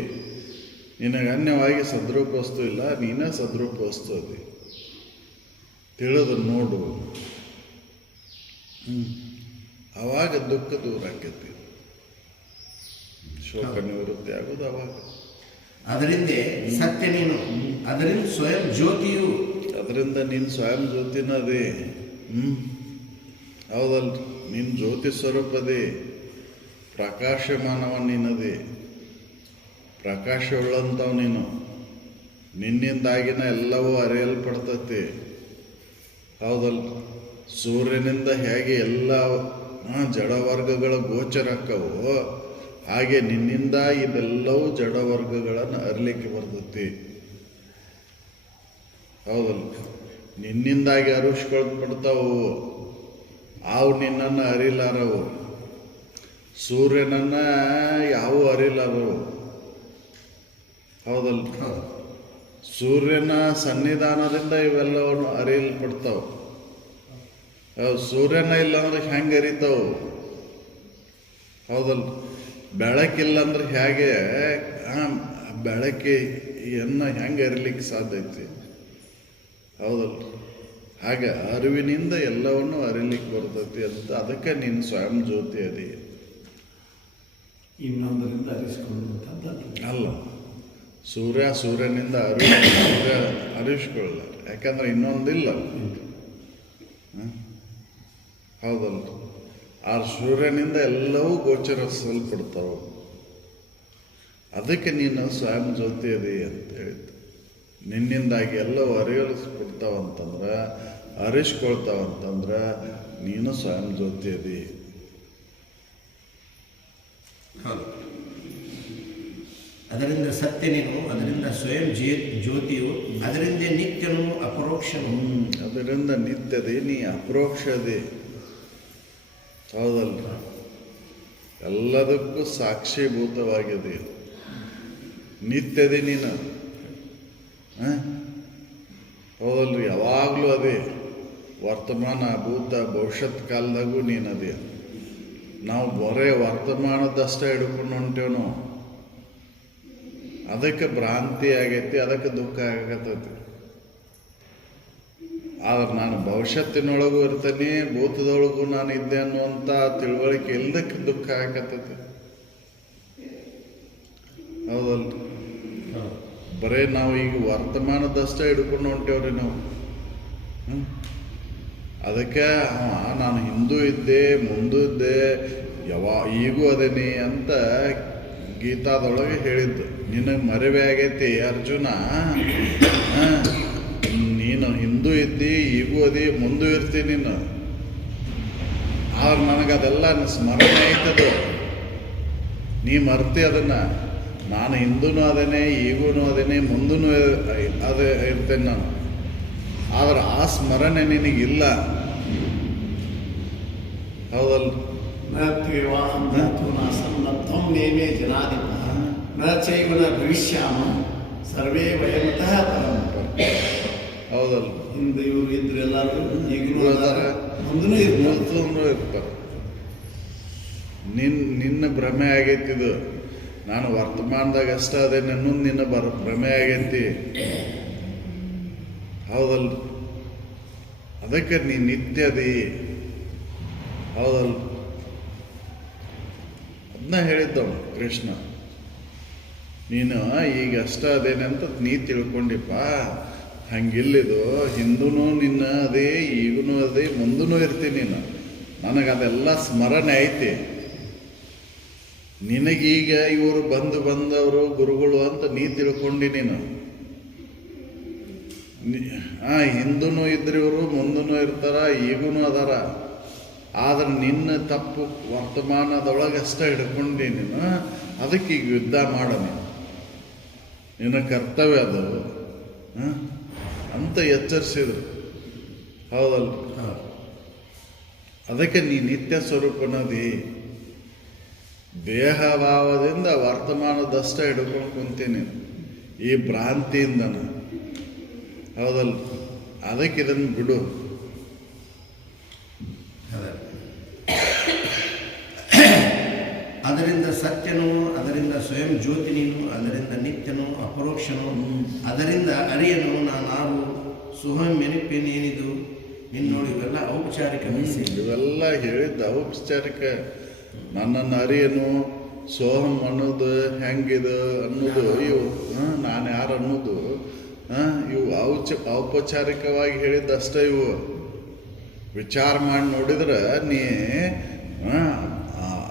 ನಿನಗೆ ಅನ್ಯವಾಗಿ ಸದ್ರೂಪ ವಸ್ತು ಇಲ್ಲ, ನೀನೇ ಸದ್ರೂಪ ವಸ್ತು ಅದಿ, ತಿಳಿದು ನೋಡು. ಅವಾಗ ದುಃಖ ದೂರ ಆಕೈತಿ, ಶೋಕ ನಿವೃತ್ತಿ ಆಗೋದು ಅವಾಗ. ಅದರಿಂದ ಸತ್ಯ ನೀನು, ಅದರಿಂದ ಸ್ವಯಂ ಜ್ಯೋತಿಯು, ಅದರಿಂದ ನೀನು ಸ್ವಯಂ ಜ್ಯೋತಿನದೇ. ಹೌದಲ್ಲ? ನೀನು ಜ್ಯೋತಿ ಸ್ವರೂಪದೇ, ಪ್ರಕಾಶಮಾನವ ನೀನದೇ, ಪ್ರಕಾಶವುಳ್ಳಂಥವು ನೀನು. ನಿನ್ನಿಂದಾಗಿನ ಎಲ್ಲವೂ ಅರಿಯಲ್ಪಡ್ತತಿ. ಹೌದಲ್ಲ? ಸೂರ್ಯನಿಂದ ಹೇಗೆ ಎಲ್ಲ ಜಡವರ್ಗಗಳ ಗೋಚರಕ್ಕವೋ ಹಾಗೆ ನಿನ್ನಿಂದ ಇದೆಲ್ಲವೂ ಜಡವರ್ಗಗಳನ್ನು ಅರಿಲಿಕ್ಕೆ ಬರ್ತೈತಿ. ಹೌದಲ್ಲ? ನಿನ್ನಿಂದಾಗಿ ಅರುಷ್ಕೊಳ್ಬಿಡ್ತಾವು. ಅವು ನಿನ್ನನ್ನು ಅರಿಲಾರವು. ಸೂರ್ಯನನ್ನು ಯಾವ ಅರಿಲಾರವು. ಹೌದಲ್ಲ? ಹೌದು. ಸೂರ್ಯನ ಸನ್ನಿಧಾನದಿಂದ ಇವೆಲ್ಲವನ್ನು ಅರಿಯಲ್ಪಡ್ತಾವೆ. ಸೂರ್ಯನ ಇಲ್ಲಾಂದ್ರೆ ಹೆಂಗೆ ಅರಿತಾವು. ಹೌದಲ್ಲ? ಬೆಳಕಿಲ್ಲ ಅಂದ್ರೆ ಹೇಗೆ ಬೆಳಕಿಯನ್ನು ಹೆಂಗೆ ಅರಿಲಿಕ್ಕೆ ಸಾಧ್ಯ ಐತಿ. ಹೌದಲ್ಲ? ಹಾಗೆ ಅರಿವಿನಿಂದ ಎಲ್ಲವನ್ನು ಅರಿಲಿಕ್ಕೆ ಬರ್ತೈತಿ ಅಂತ. ಅದಕ್ಕೆ ನೀನು ಸ್ವಯಂ ಜ್ಯೋತಿ ಅದಿ. ಇನ್ನೊಂದರಿಂದ ಅರಿಸಿಕೊಳ್ಳುವಂಥದ್ದು ಅಲ್ಲ, ಸೂರ್ಯನಿಂದ ಅರಿವಿಸ್ಕೊಳ್ಳಲ್ಲ. ಯಾಕಂದ್ರೆ ಇನ್ನೊಂದಿಲ್ಲ. ಹೌದಲ್ಲ? ಆ ಸೂರ್ಯನಿಂದ ಎಲ್ಲವೂ ಗೋಚರಿಸಲ್ಪಡ್ತಾವೆ. ಅದಕ್ಕೆ ನೀನು ಸ್ವಯಂ ಜ್ಯೋತಿ ಅದಿ ಅಂತ ಹೇಳಿದ್ದು. ನಿನ್ನಿಂದಾಗಿ ಎಲ್ಲವೂ ಅರಿಯಲ್ಸ್ಬಿಡ್ತಾವಂತಂದ್ರೆ, ಅರಿಸ್ಕೊಳ್ತಾವಂತಂದ್ರೆ ನೀನು ಸ್ವಯಂ ಜ್ಯೋತಿ ಅದಿ. ಹೌದು. ಅದರಿಂದ ಸತ್ಯ ನೀನು, ಅದರಿಂದ ಸ್ವಯಂ ಜ್ಯೋತಿಯು, ಅದರಿಂದ ನಿತ್ಯನು ಅಪರೋಕ್ಷನು. ಅದರಿಂದ ನಿತ್ಯದೆ, ನೀ ಅಪರೋಕ್ಷದೆ. ಹೌದಲ್ಲ? ಎಲ್ಲದಕ್ಕೂ ಸಾಕ್ಷೀಭೂತವಾಗಿದೆ. ನಿತ್ಯದೆ ನೀನು. ಹೌದಲ್ರಿ? ಯಾವಾಗಲೂ ಅದೇ. ವರ್ತಮಾನ, ಭೂತ, ಭವಿಷ್ಯತ್ ಕಾಲದಾಗೂ ನೀನದೇ. ನಾವು ಬರೇ ವರ್ತಮಾನದಷ್ಟೇ ಹಿಡ್ಕೊಂಡು ಹೊಂಟೇವು ನಾವು. ಅದಕ್ಕೆ ಭ್ರಾಂತಿ ಆಗೈತಿ, ಅದಕ್ಕೆ ದುಃಖ ಆಗತ್ತೈತಿ. ಆದ್ರೆ ನಾನು ಭವಿಷ್ಯತ್ತಿನೊಳಗೂ ಇರ್ತೇನೆ, ಭೂತದೊಳಗೂ ನಾನು ಇದ್ದೆ ಅನ್ನುವಂಥ ತಿಳುವಳಿಕೆ ಇಲ್ಲದಕ್ಕೆ ದುಃಖ ಆಗತ್ತೈತಿ. ಹೌದಲ್ಲ? ಬರೇ ನಾವು ಈಗ ವರ್ತಮಾನದಷ್ಟೇ ಹಿಡ್ಕೊಂಡು ಹೊಂಟೇವ್ರಿ ನಾವು. ಅದಕ್ಕೆ ನಾನು ಹಿಂದೂ ಇದ್ದೆ, ಮುಂದೂ ಇದ್ದೆ, ಈಗೂ ಅದೇನಿ ಅಂತ ಗೀತಾದೊಳಗೆ ಹೇಳಿದ್ದು. ನಿನಗೆ ಮರೆವೆ ಆಗೈತಿ ಅರ್ಜುನ. ನೀನು ಹಿಂದೂ ಇದ್ದಿ, ಈಗೂ ಅದಿ, ಮುಂದೂ ಇರ್ತಿ ನೀನು. ಆದ್ರೆ ನನಗದೆಲ್ಲ ಸ್ಮರಣೆ ಐತದು. ನೀ ಮರ್ತಿ ಅದನ್ನು. ನಾನು ಹಿಂದೂನೂ ಅದೇನೆ, ಈಗೂ ಅದೇನೆ, ಮುಂದೂ ಅದೇ ಇರ್ತೇನೆ ನಾನು. ಆದ್ರೆ ಆ ಸ್ಮರಣೆ ನಿನಗಿಲ್ಲ. ಹೌದಲ್ಲ? ನೇಮೇ ಜನಾಧಿಪ ನ ಚೈವನ ಭವಿಷ್ಯಾಮ ಸರ್ವೇ ವಯಮತಃ ಪರಂ. ಹೌದಲ್ಲ? ಹಿಂದೆ ಇವರು ಇದ್ರು ಎಲ್ಲರೂ, ಈಗಲೂ ಅದಾರ, ಮುಂದೂ ಇರ್ತಾರೆ. ನಿನ್ನ ಭ್ರಮೆ ಆಗೈತಿದು. ನಾನು ವರ್ತಮಾನದಾಗ ಅಷ್ಟ ಅದೇನೆ ಅನ್ನೋದು ನಿನ್ನ ಭ್ರಮೆ ಆಗೈತಿ. ಹೌದಲ್ಲ? ಅದಕ್ಕೆ ನೀ ನಿತ್ಯದಿ. ಹೌದಲ್ಲ? ಅದನ್ನ ಹೇಳಿದ್ದವನು ಕೃಷ್ಣ. ನೀನು ಈಗ ಅಷ್ಟ ಅದೇನೆ ಅಂತ ನೀ ತಿಳ್ಕೊಂಡಿಪ್ಪ. ಹಂಗಿಲ್ಲಿದು. ಹಿಂದೂನು ನಿನ್ನ ಅದೇ, ಈಗೂ ಅದೇ, ಮುಂದೂ ಇರ್ತೀನಿ ನೀನು. ನನಗದೆಲ್ಲ ಸ್ಮರಣೆ ಐತಿ. ನಿನಗೀಗ ಇವರು ಬಂದವರು ಗುರುಗಳು ಅಂತ ನೀ ತಿಳ್ಕೊಂಡಿ ನೀನು. ಹಿಂದೂ ಇದ್ರೆ ಇವರು, ಮುಂದೂ ಇರ್ತಾರ, ಈಗೂ ಅದಾರ. ಆದ್ರೆ ನಿನ್ನ ತಪ್ಪು ವರ್ತಮಾನದೊಳಗಷ್ಟೇ ಹಿಡ್ಕೊಂಡಿ ನೀನು. ಅದಕ್ಕೆ ಈಗ ಯುದ್ಧ ಮಾಡ ನೀನು. ನಿನ್ನ ಕರ್ತವ್ಯ ಅದು ಅಂತ ಎಚ್ಚರಿಸಿದ್ರು. ಹೌದಲ್ಲ? ಅದಕ್ಕೆ ನೀ ನಿತ್ಯ ಸ್ವರೂಪನದಿ. ದೇಹಭಾವದಿಂದ ವರ್ತಮಾನದಷ್ಟೇ ಹಿಡ್ಕೊಂಡು ಕುಂತೀನಿ ಈ ಭ್ರಾಂತಿಯಿಂದನ. ಹೌದಲ್ಲ? ಅದಕ್ಕೆ ಇದನ್ನು ಬಿಡು. ಅದರಿಂದ ಸತ್ಯನು, ಅದರಿಂದ ಸ್ವಯಂ ಜ್ಯೋತಿ ನೀನು, ಅದರಿಂದ ನಿತ್ಯನು ಅಪರೋಕ್ಷನು, ಅದರಿಂದ ಅರಿಯನು ನಾನಾರು ಸುಹಂ ನೆನಪೇನೇನಿದು ನಿನ್ನೋಡು. ಇವೆಲ್ಲ ಔಪಚಾರಿಕ ಮೆಸೇಜ್. ಇವೆಲ್ಲ ಹೇಳಿದ್ದ ಔಪಚಾರಿಕ. ನನ್ನನ್ನು ಅರಿಯನು, ಸೋಹಂ ಅನ್ನೋದು ಹೆಂಗಿದು ಅನ್ನೋದು ಇವು ನಾನು ಯಾರು ಅನ್ನೋದು ಇವು ಔಪಚಾರಿಕವಾಗಿ ಹೇಳಿದ್ದಷ್ಟೇ. ಇವು ವಿಚಾರ ಮಾಡಿ ನೋಡಿದ್ರೆ ನೀ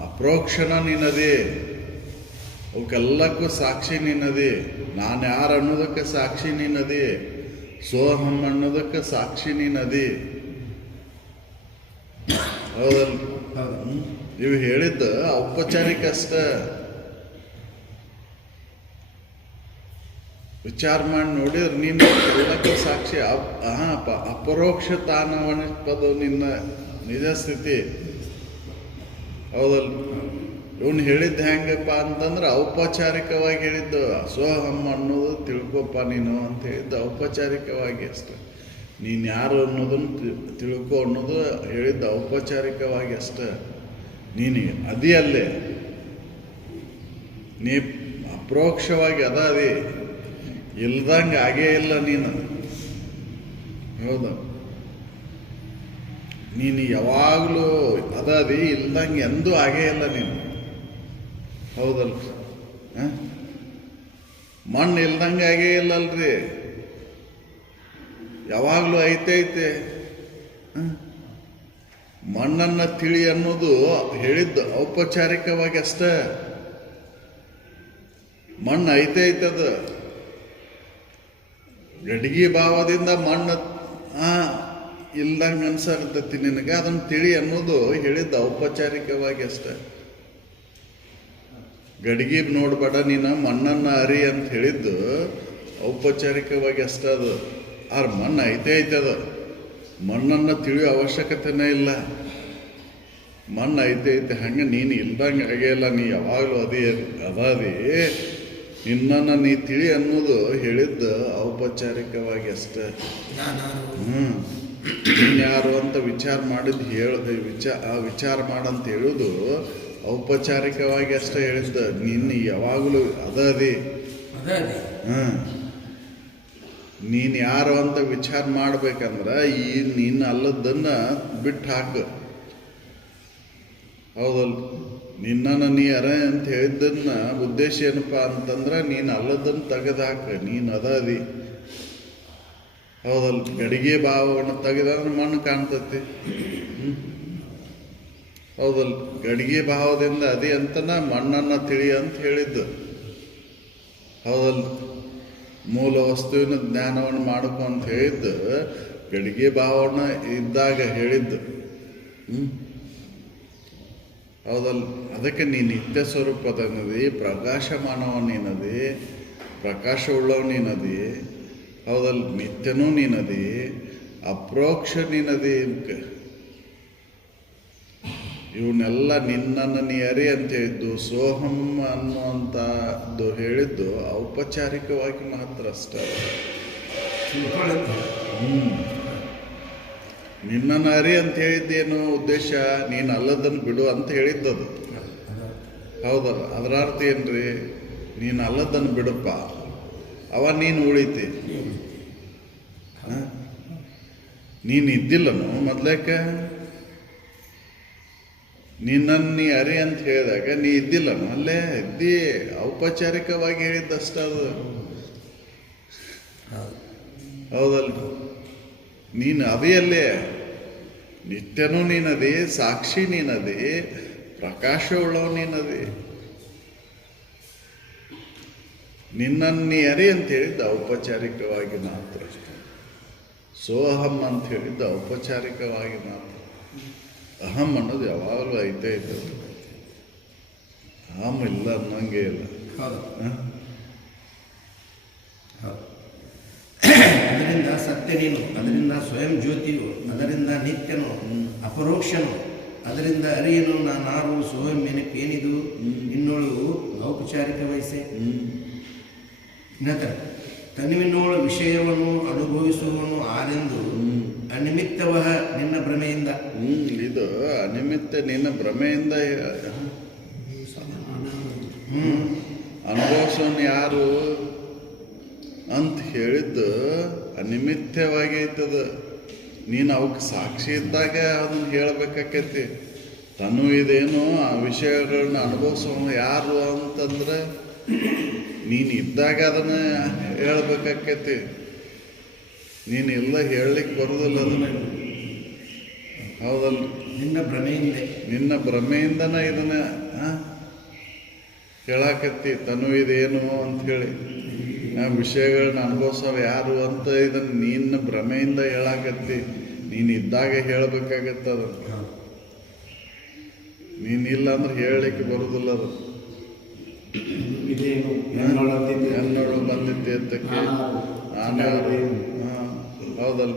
ಅಪ್ರೋಕ್ಷಣ ನೀನದಿ. ಅವಕ್ಕೆಲ್ಲಕ್ಕೂ ಸಾಕ್ಷಿ ನೀನದಿ. ನಾನು ಯಾರು ಅನ್ನೋದಕ್ಕೆ ಸಾಕ್ಷಿ ನೀನದಿ. ಸೋಹಂ ಅನ್ನೋದಕ್ಕೆ ಸಾಕ್ಷಿ ನೀನದಿ. ಹೌದಲ್ಲ? ಇವು ಹೇಳಿದ್ದು ಔಪಚಾರಿಕ ಅಷ್ಟೇ. ವಿಚಾರ ಮಾಡಿ ನೋಡಿದ್ರೆ ನೀನು ಎಲ್ಲಕ್ಕೆ ಸಾಕ್ಷಿ ಅಪರೋಕ್ಷ ತಾನವನಿಪದು ನಿನ್ನ ನಿಜ ಸ್ಥಿತಿ. ಹೌದಲ್ಲ? ಇವನು ಹೇಳಿದ್ದು ಹೆಂಗಪ್ಪ ಅಂತಂದ್ರೆ ಔಪಚಾರಿಕವಾಗಿ ಹೇಳಿದ್ದು. ಸೋಹಂ ಅನ್ನೋದು ತಿಳ್ಕೊಪ್ಪ ನೀನು ಅಂತ ಹೇಳಿದ್ದು ಔಪಚಾರಿಕವಾಗಿ ಅಷ್ಟೆ. ನೀನು ಯಾರು ಅನ್ನೋದನ್ನು ತಿಳ್ಕೊ ಅನ್ನೋದು ಹೇಳಿದ್ದು ಔಪಚಾರಿಕವಾಗಿ ಅಷ್ಟೆ. ನೀನು ಅದೇ ಅಲ್ಲೇ ನೀ ಅಪರೋಕ್ಷವಾಗಿ ಅದೇ ಇಲ್ದಂಗೆ ಆಗೇ ಇಲ್ಲ ನೀನು. ಹೌದಾ? ನೀನು ಯಾವಾಗಲೂ ಅದೇ ಇಲ್ದಂಗೆ ಎಂದೂ ಆಗೇ ಇಲ್ಲ ನೀನು. ಹೌದಲ್ಲ? ಮಣ್ಣು ಇಲ್ದಂಗೆ ಆಗೇ ಇಲ್ಲಲ್ರಿ, ಯಾವಾಗಲೂ ಐತೈತೆ. ಮಣ್ಣನ್ನು ತಿಳಿ ಅನ್ನೋದು ಹೇಳಿದ್ದು ಔಪಚಾರಿಕವಾಗಿ ಅಷ್ಟೇ. ಮಣ್ಣು ಐತೈತದ ಗಡಿಗೆ ಭಾವದಿಂದ ಮಣ್ಣು ಇಲ್ದಂಗೆ ಅನ್ಸರ್ತೈತಿ ನಿನಗೆ. ಅದನ್ನು ತಿಳಿ ಅನ್ನೋದು ಹೇಳಿದ್ದು ಔಪಚಾರಿಕವಾಗಿ ಅಷ್ಟೆ. ಗಡಿಗೆ ನೋಡ್ಬೇಡ ನೀನು, ಮಣ್ಣನ್ನು ಅರಿ ಅಂತ ಹೇಳಿದ್ದು ಔಪಚಾರಿಕವಾಗಿ ಅಷ್ಟೇ. ಅದು ಮಣ್ಣು ಐತದ, ಮಣ್ಣನ್ನು ತಿಳಿಯೋ ಅವಶ್ಯಕತೆನೇ ಇಲ್ಲ. ಮಣ್ಣು ಐತೆ ಹಂಗೆ ನೀನು ಇಲ್ದಂಗೆ ಆಗೇ ಇಲ್ಲ. ನೀ ಯಾವಾಗಲೂ ಅದಾದಿ ನಿನ್ನನ್ನು ನೀ ತಿಳಿ ಅನ್ನೋದು ಹೇಳಿದ್ದು ಔಪಚಾರಿಕವಾಗಿ ಅಷ್ಟೇ. ನೀನು ಯಾರು ಅಂತ ವಿಚಾರ ಮಾಡಿದ್ದು ವಿಚಾರ ಮಾಡಂತ ಹೇಳೋದು ಔಪಚಾರಿಕವಾಗಿ ಅಷ್ಟೇ ಹೇಳಿದ್ದ. ನಿನ್ನ ಯಾವಾಗಲೂ ಅದೇ ನೀನು ಯಾರು ಅಂತ ವಿಚಾರ ಮಾಡ್ಬೇಕಂದ್ರೆ ನೀನು ಅಲ್ಲದನ್ನು ಬಿಟ್ಟು ಹಾಕು. ಹೌದಲ್ಲ? ನಿನ್ನನ್ನು ನೀ ಅರ ಅಂತ ಹೇಳಿದ್ದನ್ನ ಉದ್ದೇಶ ಏನಪ್ಪ ಅಂತಂದ್ರೆ ನೀನು ಅಲ್ಲದನ್ನು ತೆಗೆದು ಹಾಕು. ನೀನು ಅದಿ. ಹೌದಲ್ಲ? ಗಡಿಗೆ ಭಾವವನ್ನು ತೆಗೆದಂದ್ರೆ ಮಣ್ಣು ಕಾಣ್ತತಿ. ಹೌದಲ್ಲ? ಗಡಿಗೆ ಭಾವದಿಂದ ಅದೇ ಅಂತನ ಮಣ್ಣನ್ನು ತಿಳಿ ಅಂತ ಹೇಳಿದ್ದು. ಹೌದಲ್ಲ? ಮೂಲ ವಸ್ತುವಿನ ಜ್ಞಾನವನ್ನು ಮಾಡಬೇಕು ಅಂತ ಹೇಳಿದ್ದು ಗಡಿಗೆ ಭಾವನ ಇದ್ದಾಗ ಹೇಳಿದ್ದು. ಹೌದಲ್ಲ? ಅದಕ್ಕೆ ನೀ ನಿತ್ಯ ಸ್ವರೂಪದನದಿ, ಪ್ರಕಾಶಮಾನವನೇನದಿ, ಪ್ರಕಾಶ ಉಳ್ಳವನೇನದಿ. ಹೌದಲ್ಲ? ನಿತ್ಯನೂ ನೀನದಿ, ಅಪ್ರೋಕ್ಷ ನೀನದಿ. ಇವನ್ನೆಲ್ಲ ನಿನ್ನನ್ನು ನೀ ಅರಿ ಅಂತ ಹೇಳಿದ್ದು ಸೋಹಂ ಅನ್ನುವಂಥದ್ದು ಹೇಳಿದ್ದು ಔಪಚಾರಿಕವಾಗಿ ಮಾತ್ರ ಅಷ್ಟೇ. ನಿನ್ನನ್ನು ಅರಿ ಅಂತ ಹೇಳಿದ್ದೇನು ಉದ್ದೇಶ? ನೀನು ಅಲ್ಲದನ್ನು ಬಿಡು ಅಂತ ಹೇಳಿದ್ದದು. ಹೌದಲ್ಲ? ಅದರ ಅರ್ಥ ಏನ್ರಿ? ನೀನು ಅಲ್ಲದನ್ನು ಬಿಡಪ್ಪ, ನೀನು ಉಳಿತಿ. ನೀನು ಇದ್ದಿಲ್ಲನು ಮೊದ್ಲೇಕ? ನಿನ್ನನ್ನು ನೀ ಅರಿ ಅಂತ ಹೇಳಿದಾಗ ನೀ ಇದ್ದಿಲ್ಲನು ಅಲ್ಲೇ ಇದ್ದಿ. ಔಪಚಾರಿಕವಾಗಿ ಹೇಳಿದ್ದಷ್ಟ ಅದು. ಹೌದಲ್ಲ? ನೀನು ಅದೇ ನಿತ್ಯನೂ ನೀನದಿ, ಸಾಕ್ಷಿ ನೀನದಿ, ಪ್ರಕಾಶ ಉಳ್ಳವ ನೀನದಿ. ನಿನ್ನನ್ನು ನೀ ಅರಿ ಅಂತ ಹೇಳಿದ್ದು ಔಪಚಾರಿಕವಾಗಿ ಮಾತ್ರ. ಸೋಹಂ ಅಂತ ಹೇಳಿದ್ದು ಔಪಚಾರಿಕವಾಗಿ ಮಾತ್ರ. ಅಹಂ ಅನ್ನೋದು ಯಾವಾಗಲೂ ಐತೆ ಇದ್ದದ್ದು. ಅಹಂ ಇಲ್ಲ ಅನ್ನಂಗೆ ಇಲ್ಲ. ಅದರಿಂದ ಸತ್ಯ ನೀನು, ಅದರಿಂದ ಸ್ವಯಂ ಜ್ಯೋತಿಯು, ಅದರಿಂದ ನಿತ್ಯನು, ಅಪರೋಕ್ಷನು, ಅದರಿಂದ ಅರಿಯನು ನಾನಾರು, ಸೋಹಂ ಏನಿದು ಇನ್ನೋಳು ಔಪಚಾರಿಕ ವಯಸ್ಸೆ. ನಂತರ ತನ್ನಿನೋಳು ವಿಷಯವನ್ನು ಅನುಭವಿಸುವವನು ಆರೆಂದು ಅನಿಮಿತ್ತವ ನಿನ್ನ ಭ್ರಮೆಯಿಂದ. ಇದು ಅನಿಮಿತ್ತ ನಿನ್ನ ಭ್ರಮೆಯಿಂದ ಅನುಭವಿಸೋನು ಯಾರು ಅಂತ ಹೇಳಿದ್ದು ಅನಿಮಿತ್ತವಾಗಿ ಐತದ. ನೀನು ಅವಕ್ಕೆ ಸಾಕ್ಷಿ ಇದ್ದಾಗ ಅದನ್ನು ಹೇಳಬೇಕಾಕೈತಿ. ತನು ಇದೇನು ಆ ವಿಷಯಗಳನ್ನ ಅನುಭವಿಸೋನು ಯಾರು ಅಂತಂದ್ರೆ ನೀನು ಇದ್ದಾಗ ಅದನ್ನು ಹೇಳ್ಬೇಕಾಕೈತಿ. ನೀನು ಎಲ್ಲ ಹೇಳಲಿಕ್ಕೆ ಬರೋದಿಲ್ಲ ಅದನ್ನು. ಹೌದಲ್ಲ? ನಿನ್ನ ಭ್ರಮೆಯಿಂದನೇ ಇದನ್ನು ಹೇಳಾಕತ್ತಿ. ತನು ಇದೇನು ಅಂಥೇಳಿ ವಿಷಯಗಳನ್ನ ಅನುಭವಿಸೋರು ಯಾರು ಅಂತ ಇದನ್ನು ನಿನ್ನ ಭ್ರಮೆಯಿಂದ ಹೇಳಾಕತ್ತಿ. ನೀನು ಇದ್ದಾಗ ಹೇಳಬೇಕಾಗತ್ತೆ ಅದನ್ನು. ನೀನಿಲ್ಲ ಅಂದ್ರೆ ಹೇಳಲಿಕ್ಕೆ ಬರೋದಿಲ್ಲ ಅದು. ಇದೇನು ಎನ್ನೊಳದಿದೆ ಎನ್ನೋಡು ಬಂದಿದ್ದೆ ಅಂತಕ್ಕೆ ಆನಾರು ಹೌದಲ್ಲ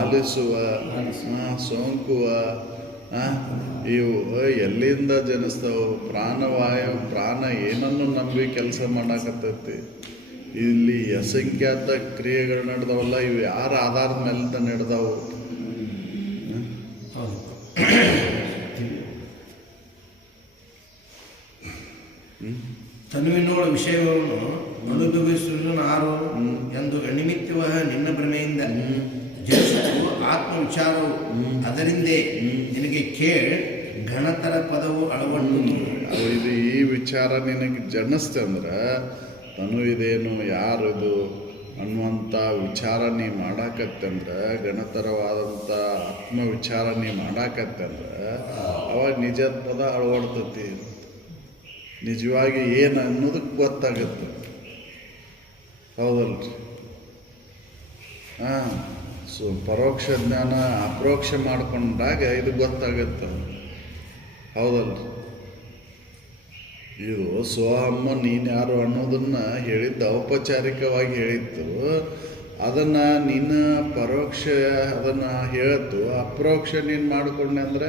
ಆಲಿಸುವ ಸೋಂಕುವ ಇವು ಎಲ್ಲಿಂದ ಜನಿಸ್ತಾವ ಪ್ರಾಣ ಏನನ್ನು ನಂಬಿ ಕೆಲಸ ಮಾಡಾಕತ್ತೈತಿ. ಇಲ್ಲಿ ಅಸಂಖ್ಯಾತ ಕ್ರಿಯೆಗಳು ನಡೆದವಲ್ಲ, ಇವು ಯಾರ ಆಧಾರದ ಮೇಲೆ ನಡೆದವು? ತನುವಿನೋಳ ವಿಷಯವನ್ನು ಅನುಭವಿಸುವ ಆರು ಎಂದು ಅನಿಮಿತ್ಯವ ನಿನ್ನ ಭ್ರಮೆಯಿಂದ ಜನಿಸುವ ಆತ್ಮವಿಚಾರವು ಅದರಿಂದೇ ನಿನಗೆ ಕೇಳ್ ಘನತರ ಪದವು ಅಳವಟ್ಟು. ಇದು ಈ ವಿಚಾರ ನಿನಗೆ ಜನಿಸ್ತೆ ಅಂದ್ರೆ ತನು ಇದೇನು ಯಾರಿದು ಅನ್ನುವಂಥ ವಿಚಾರ ನೀ ಮಾಡಾಕತ್ತಂದ್ರೆ, ಗಣತರವಾದಂಥ ಆತ್ಮ ವಿಚಾರ ನೀ ಮಾಡಾಕತ್ತಂದ್ರೆ ಅವಾಗ ನಿಜದ ಪದ ಅಳವಡ್ತತಿ. ನಿಜವಾಗಿ ಏನು ಅನ್ನೋದಕ್ಕೆ ಗೊತ್ತಾಗುತ್ತೆ. ಹೌದಲ್ರಿ? ಪರೋಕ್ಷ ಜ್ಞಾನ ಅಪರೋಕ್ಷ ಮಾಡಿಕೊಂಡಾಗ ಇದು ಗೊತ್ತಾಗುತ್ತೆ. ಹೌದಲ್ರಿ? ಇದು ಸ್ವಮ್ಮ ನೀನು ಯಾರು ಅನ್ನೋದನ್ನು ಹೇಳಿದ್ದು ಔಪಚಾರಿಕವಾಗಿ ಹೇಳಿತ್ತು. ಅದನ್ನು ನೀನು ಪರೋಕ್ಷ ಅದನ್ನು ಹೇಳ್ತು, ಅಪರೋಕ್ಷ ನೀನು ಮಾಡಿಕೊಂಡೆ ಅಂದರೆ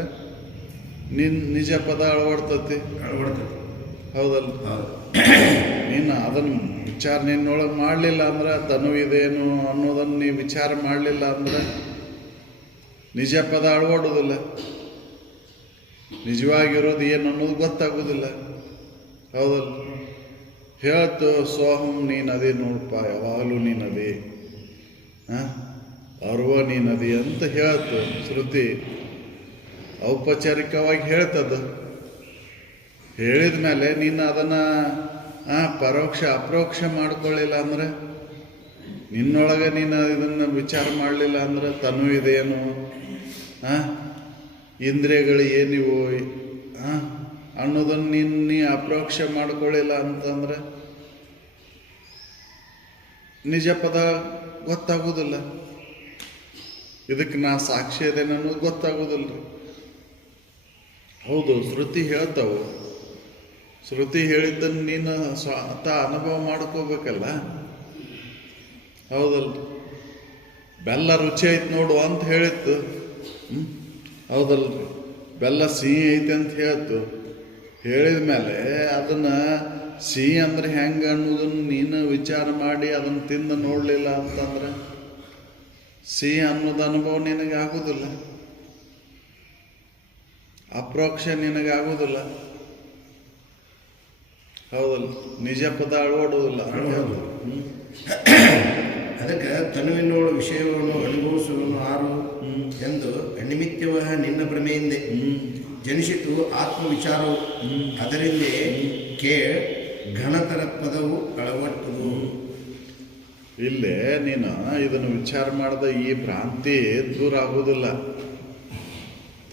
ನಿಜ ಪದ ಅಳವಡ್ತತಿ. ಹೌದಲ್ಲ? ನೀನು ಅದನ್ನು ವಿಚಾರ ನಿನ್ನೊಳಗೆ ಮಾಡಲಿಲ್ಲ ಅಂದ್ರೆ, ತನು ಇದೇನು ಅನ್ನೋದನ್ನು ನೀವು ವಿಚಾರ ಮಾಡಲಿಲ್ಲ ಅಂದ್ರೆ ನಿಜ ಪದ ಅಳವಡೋದಿಲ್ಲ. ನಿಜವಾಗಿರೋದು ಏನು ಅನ್ನೋದು ಗೊತ್ತಾಗೋದಿಲ್ಲ. ಹೌದಲ್ಲ? ಹೇಳ್ತು ಸೋಹಂ ನೀನದಿ ನೋಡಪ್ಪ, ಯಾವಾಗಲೂ ನೀನದಿ, ಅರ್ವ ನೀನದಿ ಅಂತ ಹೇಳ್ತು ಶ್ರುತಿ. ಔಪಚಾರಿಕವಾಗಿ ಹೇಳ್ತದ. ಹೇಳಿದ ಮೇಲೆ ನೀನು ಅದನ್ನು ಪರೋಕ್ಷ ಅಪರೋಕ್ಷ ಮಾಡ್ಕೊಳ್ಳಿಲ್ಲ ಅಂದರೆ, ನಿನ್ನೊಳಗೆ ನೀನು ಇದನ್ನು ವಿಚಾರ ಮಾಡಲಿಲ್ಲ ಅಂದ್ರೆ ತನು ಇದೇನು, ಇಂದ್ರಿಯಗಳು ಏನಿವು ಅನ್ನೋದನ್ನು ನೀ ಅಪರೋಕ್ಷ ಮಾಡ್ಕೊಳ್ಳಿಲ್ಲ ಅಂತಂದ್ರೆ ನಿಜ ಪದ ಗೊತ್ತಾಗೋದಿಲ್ಲ. ಇದಕ್ಕೆ ನಾ ಸಾಕ್ಷಿ ಇದೇನೆ ಅನ್ನೋದು ಗೊತ್ತಾಗೋದಿಲ್ಲ ರೀ. ಹೌದು, ಶ್ರುತಿ ಹೇಳ್ತಾವು. ಶ್ರುತಿ ಹೇಳಿದ್ದನ್ನು ನೀನು ಸ್ವತಃ ಅನುಭವ ಮಾಡ್ಕೋಬೇಕಲ್ಲ. ಹೌದಲ್ಲ? ಬೆಲ್ಲ ರುಚಿ ಐತೆ ನೋಡು ಅಂತ ಹೇಳಿತ್ತು. ಹೌದಲ್ರಿ? ಬೆಲ್ಲ ಸಿಹಿ ಐತೆ ಅಂತ ಹೇಳ್ತು. ಹೇಳಿದ ಮೇಲೆ ಅದನ್ನು ಸಿಹಿ ಅಂದ್ರೆ ಹೆಂಗೆ ಅನ್ನೋದನ್ನು ನೀನು ವಿಚಾರ ಮಾಡಿ ಅದನ್ನು ತಿಂದು ನೋಡಲಿಲ್ಲ ಅಂತಂದ್ರೆ ಸಿಹಿ ಅನ್ನೋದು ಅನುಭವ ನಿನಗೆ ಆಗೋದಿಲ್ಲ. ಅಪರೋಕ್ಷ ನಿನಗೆ ಆಗೋದಿಲ್ಲ. ಹೌದಲ್ಲ? ನಿಜ ಪದ ಅಳವಡುವುದಿಲ್ಲ. ಅದಕ್ಕೆ ತನುವಿನೋಳ ವಿಷಯವನ್ನು ಅನುಭವಿಸುವನು ಆರು ಎಂದು ನಿಮಿತ್ತವ ನಿನ್ನ ಭ್ರಮೆಯಿಂದ ಜನಿಸಿತು ಆತ್ಮವಿಚಾರವು ಅದರಿಂದೇ ಕೇಳ್ ಘನತರ ಪದವು ಅಳವಟ್ಟುದು. ಇಲ್ಲೇ ನೀನು ಇದನ್ನು ವಿಚಾರ ಮಾಡಿದ ಈ ಭ್ರಾಂತಿ ದೂರ ಆಗುವುದಿಲ್ಲ.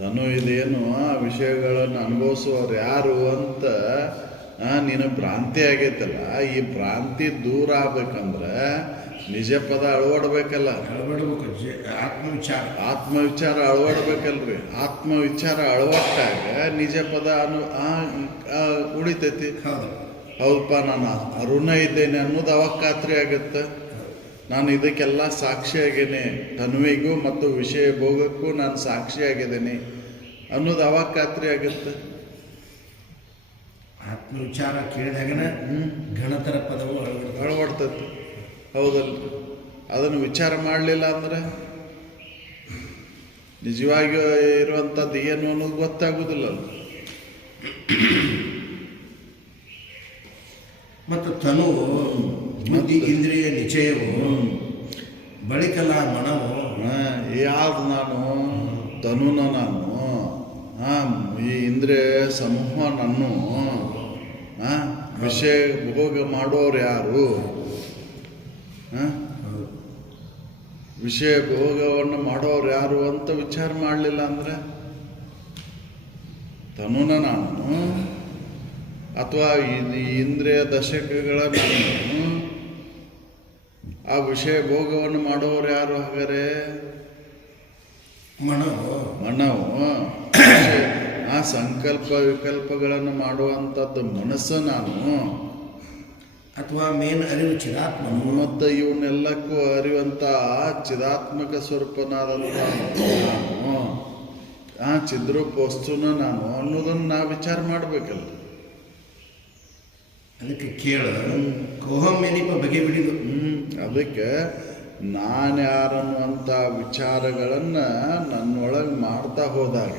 ತನು ಇದೇನು ವಿಷಯಗಳನ್ನು ಅನುಭವಿಸುವವರು ಯಾರು ಅಂತ ನೀನು ಭ್ರಾಂತಿ ಆಗೈತಲ್ಲ, ಈ ಭ್ರಾಂತಿ ದೂರ ಆಗ್ಬೇಕಂದ್ರೆ ನಿಜ ಪದ ಅಳವಡ್ಬೇಕಲ್ಲ. ಅಳವಡ್ಬೇಕು. ಆತ್ಮವಿಚಾರ ಅಳವಡ್ಬೇಕಲ್ರಿ. ಆತ್ಮವಿಚಾರ ಅಳವಟ್ಟಾಗ ನಿಜ ಪದ ಉಳಿತೈತಿ. ಹೌದಪ್ಪ, ನಾನು ಅರುಣ ಇದ್ದೇನೆ ಅನ್ನೋದು ಅವಾಗ ಖಾತ್ರಿ ಆಗುತ್ತೆ. ನಾನು ಇದಕ್ಕೆಲ್ಲ ಸಾಕ್ಷಿಯಾಗೇನೆ, ತನುವಿಗೂ ಮತ್ತು ವಿಷಯ ಭೋಗಕ್ಕೂ ನಾನು ಸಾಕ್ಷಿಯಾಗಿದ್ದೇನೆ ಅನ್ನೋದು ಅವಾಗ ಖಾತ್ರಿ ಆಗುತ್ತೆ. ಆತ್ಮವಿಚಾರ ಕೇಳಿದಾಗನ ಘನತರ ಪದವು ಅಳವಡ್ತೈತಿ. ಹೌದಲ್ಲ? ಅದನ್ನು ವಿಚಾರ ಮಾಡಲಿಲ್ಲ ಅಂದ್ರೆ ನಿಜವಾಗಿ ಇರುವಂಥದ್ದು ಏನು ಅನ್ನೋದು ಗೊತ್ತಾಗೋದಿಲ್ಲ. ಮತ್ತು ತನು ಬುದ್ಧಿ ಇಂದ್ರಿಯ ನಿಶ್ಚಯವು ಬಳಿಕಲ್ಲ ಮನವು ಯಾವ್ದು ನಾನು ತನುನ ನಾನು ಈ ಇಂದ್ರಿಯ ಸಮೂಹ ನಾನು ವಿಷಯ ಭೋಗ ಮಾಡೋರು ಯಾರು? ವಿಷಯ ಭೋಗವನ್ನು ಮಾಡೋರು ಯಾರು ಅಂತ ವಿಚಾರ ಮಾಡಲಿಲ್ಲ ಅಂದ್ರೆ ತನುನ ನಾನು ಅಥವಾ ಈ ಇಂದ್ರಿಯ ದಶಕಗಳ ನಾನು ಆ ವಿಷಯ ಭೋಗವನ್ನು ಮಾಡೋರು ಯಾರು? ಹಾಗಾರೆ ಮನವು ಆ ಸಂಕಲ್ಪ ವಿಕಲ್ಪಗಳನ್ನು ಮಾಡುವಂಥದ್ದು ಮನಸ್ಸು ನಾನು, ಅಥವಾ ಮೇನ್ ಅರಿವು ಚಿದಾತ್ಮನು, ಮತ್ತು ಇವನ್ನೆಲ್ಲಕ್ಕೂ ಅರಿಯುವಂಥ ಚಿದಾತ್ಮಕ ಸ್ವರೂಪನಾದಂಥ ನಾನು, ಆ ಚಿದ್ರೂಪ ವಸ್ತುನ ನಾನು ಅನ್ನೋದನ್ನು ನಾವು ವಿಚಾರ ಮಾಡಬೇಕಲ್ಲ. ಅದಕ್ಕೆ ಕೇಳ ಕೋಹಮ್ಮೆನಿಪ ಬಗೆ ಬಿಡಿದು. ಅದಕ್ಕೆ ನಾನು ಯಾರನ್ನುವಂಥ ವಿಚಾರಗಳನ್ನು ನನ್ನೊಳಗೆ ಮಾಡ್ತಾ ಹೋದಾಗ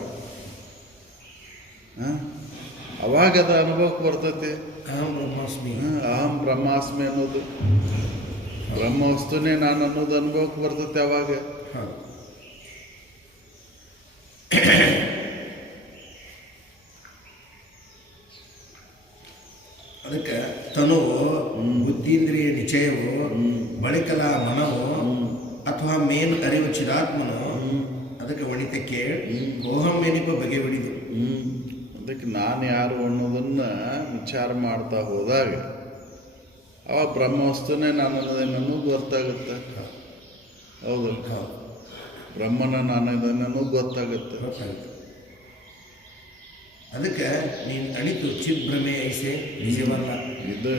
ಅವಾಗ ಅದು ಅನುಭವಕ್ಕೆ ಬರ್ತೈತಿ. ಅಹಂ ಬ್ರಹ್ಮಾಸ್ಮಿ, ಅಹಂ ಬ್ರಹ್ಮಾಸ್ಮಿ ಅನ್ನೋದು ಬ್ರಹ್ಮ ವಸ್ತುನೇ ನಾನು ಅನ್ನೋದು ಅನುಭವಕ್ಕೆ ಬರ್ತೈತಿ ಅವಾಗ. ಹೌದು. ಅದಕ್ಕೆ ತನುವು, ಬುದ್ಧೀಂದ್ರಿಯ ನಿಶ್ಚಯವು, ಬಳಿಕಲ ಮನವು ಅಥವಾ ಮೇನ್ ಅರಿವು ಚಿದಾತ್ಮನು, ಅದಕ್ಕೆ ಒಣಿತ ಕೇಳಿ ಕೋಹಮ್ಮೆನಿಪ ಬಗೆ ಬಿಡಿದು. ಅದಕ್ಕೆ ನಾನು ಯಾರು ಅನ್ನೋದನ್ನು ವಿಚಾರ ಮಾಡ್ತಾ ಹೋದಾಗ ಅವಾಗ ಬ್ರಹ್ಮವಸ್ತುನೇ ನಾನು ಅನ್ನೋದೇನನ್ನೋದು ಗೊತ್ತಾಗುತ್ತೆ. ಹೌದಲ್ಲ? ಬ್ರಹ್ಮನ ನಾನು ಅನ್ನೋದು ಗೊತ್ತಾಗುತ್ತೆ. ಅದಕ್ಕೆ ನೀನು ಅಣಿತು ಚಿತ್ ಭ್ರಮೆ ಐಸೆ ನಿಜವಲ್ಲ. ಇದು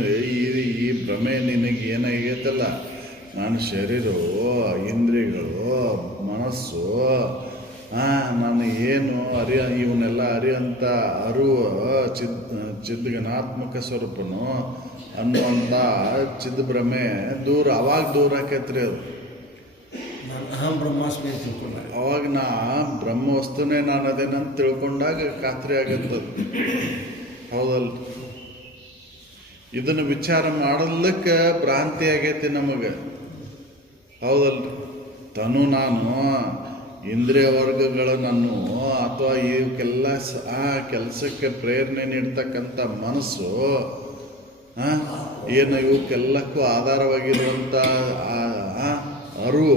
ಈ ಭ್ರಮೆ ನಿನಗೆ ಏನಾಗೈತಲ್ಲ, ನಾನು ಶರೀರವು, ಇಂದ್ರಿಯಗಳು, ಮನಸ್ಸು, ನಾನು ಏನು ಇವನ್ನೆಲ್ಲ ಅರಿಯಂಥ ಅರಿವು ಚಿದ್ಗನಾತ್ಮಕ ಸ್ವರೂಪನು ಅನ್ನುವಂಥ ಚಿದ್ಭ್ರಮೆ ಅವಾಗ ದೂರ ಆಕೈತ್ರಿ. ಅದು ನಾನು ಅಹಂ ಬ್ರಹ್ಮಾಸ್ಮಿ ಅಂತ ತಿಳ್ಕೊಂಡಾಗ ಅವಾಗ ನಾ ಬ್ರಹ್ಮ ವಸ್ತುನೇ ನಾನು ಅದೇನಂತ ತಿಳ್ಕೊಂಡಾಗ ಖಾತ್ರಿ ಆಗತ್ತದು. ಹೌದಲ್ಲ? ಇದನ್ನು ವಿಚಾರ ಮಾಡಲಿಕ್ಕೆ ಭ್ರಾಂತಿ ಆಗೈತಿ ನಮಗೆ. ಹೌದಲ್ರಿ? ತನು ನಾನು, ಇಂದ್ರಿಯ ವರ್ಗಗಳು ನಾನು, ಅಥವಾ ಇವಕ್ಕೆಲ್ಲ ಆ ಕೆಲಸಕ್ಕೆ ಪ್ರೇರಣೆ ನೀಡ್ತಕ್ಕಂಥ ಮನಸ್ಸು, ಏನು ಇವಕ್ಕೆಲ್ಲಕ್ಕೂ ಆಧಾರವಾಗಿರುವಂಥ ಅರಿವು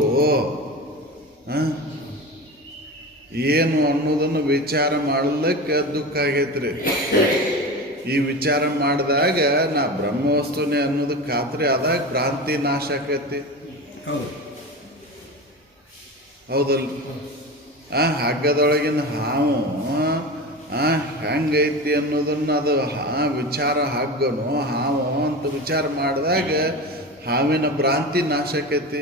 ಏನು ಅನ್ನೋದನ್ನು ವಿಚಾರ ಮಾಡಲಿಕ್ಕೆ ದುಃಖ ಆಗೈತ್ರಿ. ಈ ವಿಚಾರ ಮಾಡಿದಾಗ ನಾ ಬ್ರಹ್ಮವಸ್ತುನೇ ಅನ್ನೋದು ಖಾತ್ರಿ ಆದಾಗ ಭ್ರಾಂತಿ ನಾಶ ಆಕೈತಿ. ಹೌದು. ಹೌದಲ್ಲ? ಹಗ್ಗದೊಳಗಿನ ಹಾವು ಹೆಂಗೈತಿ ಅನ್ನೋದನ್ನು ಅದು ವಿಚಾರ ಹಗ್ಗನು ಹಾವು ಅಂತ ವಿಚಾರ ಮಾಡಿದಾಗ ಹಾವಿನ ಭ್ರಾಂತಿ ನಾಶ ಆಕೈತಿ.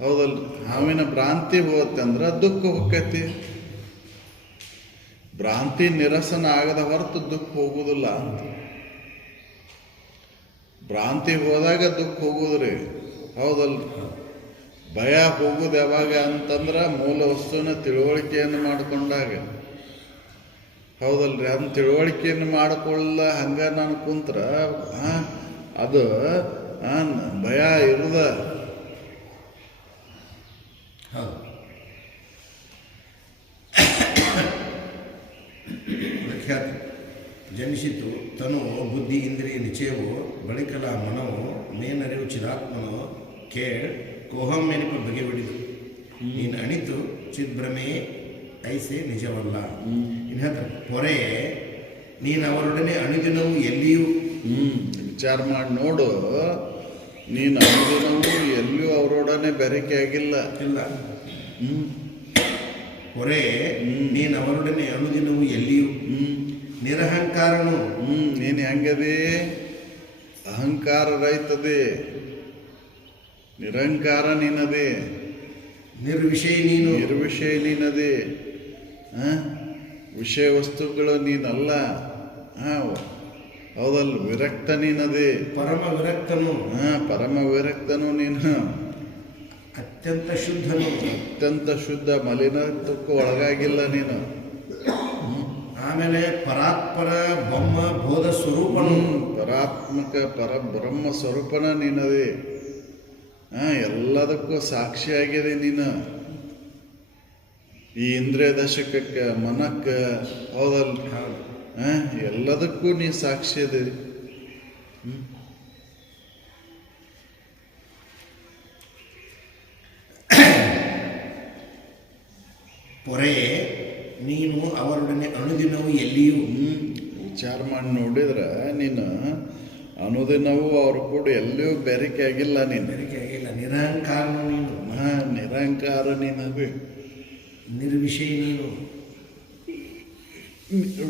ಹೌದಲ್ಲ? ಹಾವಿನ ಭ್ರಾಂತಿ ಹೋತಂದ್ರೆ ದುಃಖ ಹೋಗ್ತೈತಿ. ಭ್ರಾಂತಿ ನಿರಸನ ಆಗದ ಹೊರತು ದುಃಖ ಹೋಗುವುದಿಲ್ಲ ಅಂತ. ಭ್ರಾಂತಿ ಹೋದಾಗ ದುಃಖ ಹೋಗುದ್ರಿ. ಹೌದಲ್ಲ? ಭಯ ಹೋಗುದು ಯಾವಾಗ ಅಂತಂದ್ರೆ ಮೂಲ ವಸ್ತುವಿನ ತಿಳುವಳಿಕೆಯನ್ನು ಮಾಡಿಕೊಂಡಾಗ. ಹೌದಲ್ರಿ? ಅದನ್ನ ತಿಳುವಳಿಕೆಯನ್ನು ಮಾಡಿಕೊಳ್ಳ ಹಂಗ ನಾನು ಕುಂತ್ರ ಅದು ಭಯ ಇರುದ. ಜನಿಸಿತು ತನು, ಬುದ್ಧಿ, ಇಂದ್ರಿಯ ನಿಶ್ಚಯವು, ಬಳಿಕಲ ಮನವು, ಮೇನರಿವು ಚಿದಾತ್ಮನು ಕೇಳ್ ಕೋಹಮ್ಮೆನಿಪ ಬಗೆ ಬಿಡಿದು. ನೀನು ಅಣಿತು ಚಿದ್ಭ್ರಮೆ ಐಸೆ ನಿಜವಲ್ಲ. ಇನ್ನು ಹೇಳ್ತಾರೆ ಪೊರೆ ನೀನು ಅವರೊಡನೆ ಅನುದಿನವೂ ಎಲ್ಲಿಯೂ ವಿಚಾರ ಮಾಡಿ ನೋಡು. ನೀನು ಅನುದಿನವೂ ಎಲ್ಲಿಯೂ ಅವರೊಡನೆ ಬೆರಕೆ ಆಗಿಲ್ಲ. ಇಲ್ಲ. ಪೊರೆ ನೀನು ಅವರೊಡನೆ ಅನುದಿನವೂ ಎಲ್ಲಿಯೂ ನಿರಹಂಕಾರನು. ನೀನು ಹೆಂಗದೆ? ಅಹಂಕಾರ ರೈತದೆ. ನಿರಂಕಾರ ನೀನದೆ. ನಿರ್ವಿಷಯ ನೀನು. ನಿರ್ವಿಷಯ ನೀನದೆ. ವಿಷಯ ವಸ್ತುಗಳು ನೀನಲ್ಲ. ಹೌದಲ್ಲ? ವಿರಕ್ತ ನೀನದೆ. ಪರಮ ವಿರಕ್ತನು. ಪರಮ ವಿರಕ್ತನು ನೀನು. ಅತ್ಯಂತ ಶುದ್ಧನು. ಅತ್ಯಂತ ಶುದ್ಧ, ಮಲಿನತ್ವಕ್ಕೂ ಒಳಗಾಗಿಲ್ಲ ನೀನು. ಆಮೇಲೆ ಪರಾತ್ಪರ ಬ್ರಹ್ಮ ಬೋಧ ಸ್ವರೂಪನು. ಪರಾತ್ಮಕ ಪರಬ್ರಹ್ಮ ಸ್ವರೂಪನ ನೀನದೆ. ಎಲ್ಲದಕ್ಕೂ ಸಾಕ್ಷಿಯಾಗಿದೆ ನೀನು. ಈ ಇಂದ್ರಿಯ ದಶಕಕ್ಕೆ, ಮನಕ್ಕೆ, ಹೌದಲ್ಲ? ಎಲ್ಲದಕ್ಕೂ ನೀ ಸಾಕ್ಷಿ ಇದೆ. ಪೊರೆಯೇ ನೀನು ಅವರೊಡನೆ ಅನುದಿನವೂ ಎಲ್ಲಿಯೂ ವಿಚಾರ ಮಾಡಿ ನೋಡಿದ್ರೆ ನೀನು ಅನುದಿನವೂ ಅವ್ರು ಕೂಡ ಎಲ್ಲಿಯೂ ಬೆರಕೆ ಆಗಿಲ್ಲ. ನೀನು ಬೆರಕೆ ಆಗಿಲ್ಲ. ನಿರಹಂಕಾರನು ನೀನು. ನಿರಹಂಕಾರ ನೀನು. ನಿರ್ವಿಷಯ ನೀನು.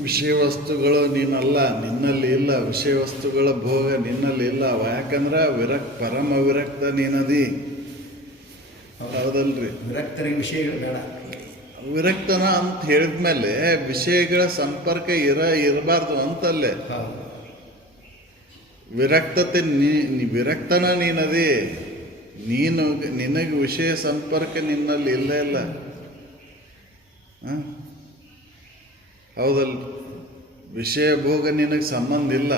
ವಿಷಯ ವಸ್ತುಗಳು ನೀನಲ್ಲ, ನಿನ್ನಲ್ಲಿ ಇಲ್ಲ. ವಿಷಯ ವಸ್ತುಗಳ ಭೋಗ ನಿನ್ನಲ್ಲಿ ಇಲ್ಲ. ಯಾಕಂದ್ರೆ ಪರಮ ವಿರಕ್ತ ನೀನದಿ. ಹೌದಲ್ರಿ? ವಿರಕ್ತರಿಗೆ ವಿಷಯಗಳು ಬೇಡ. ವಿರಕ್ತನ ಅಂತ ಹೇಳಿದ್ಮೇಲೆ ವಿಷಯಗಳ ಸಂಪರ್ಕ ಇರಬಾರ್ದು ಅಂತಲ್ಲೇ. ವಿರಕ್ತತೆ ವಿರಕ್ತನ ನೀನದಿ. ನಿನಗೆ ವಿಷಯ ಸಂಪರ್ಕ ನಿನ್ನಲ್ಲಿ ಇಲ್ಲ ಇಲ್ಲ. ಹೌದಲ್ಲ? ವಿಷಯ ಭೋಗ ನಿನಗೆ ಸಂಬಂಧ ಇಲ್ಲ.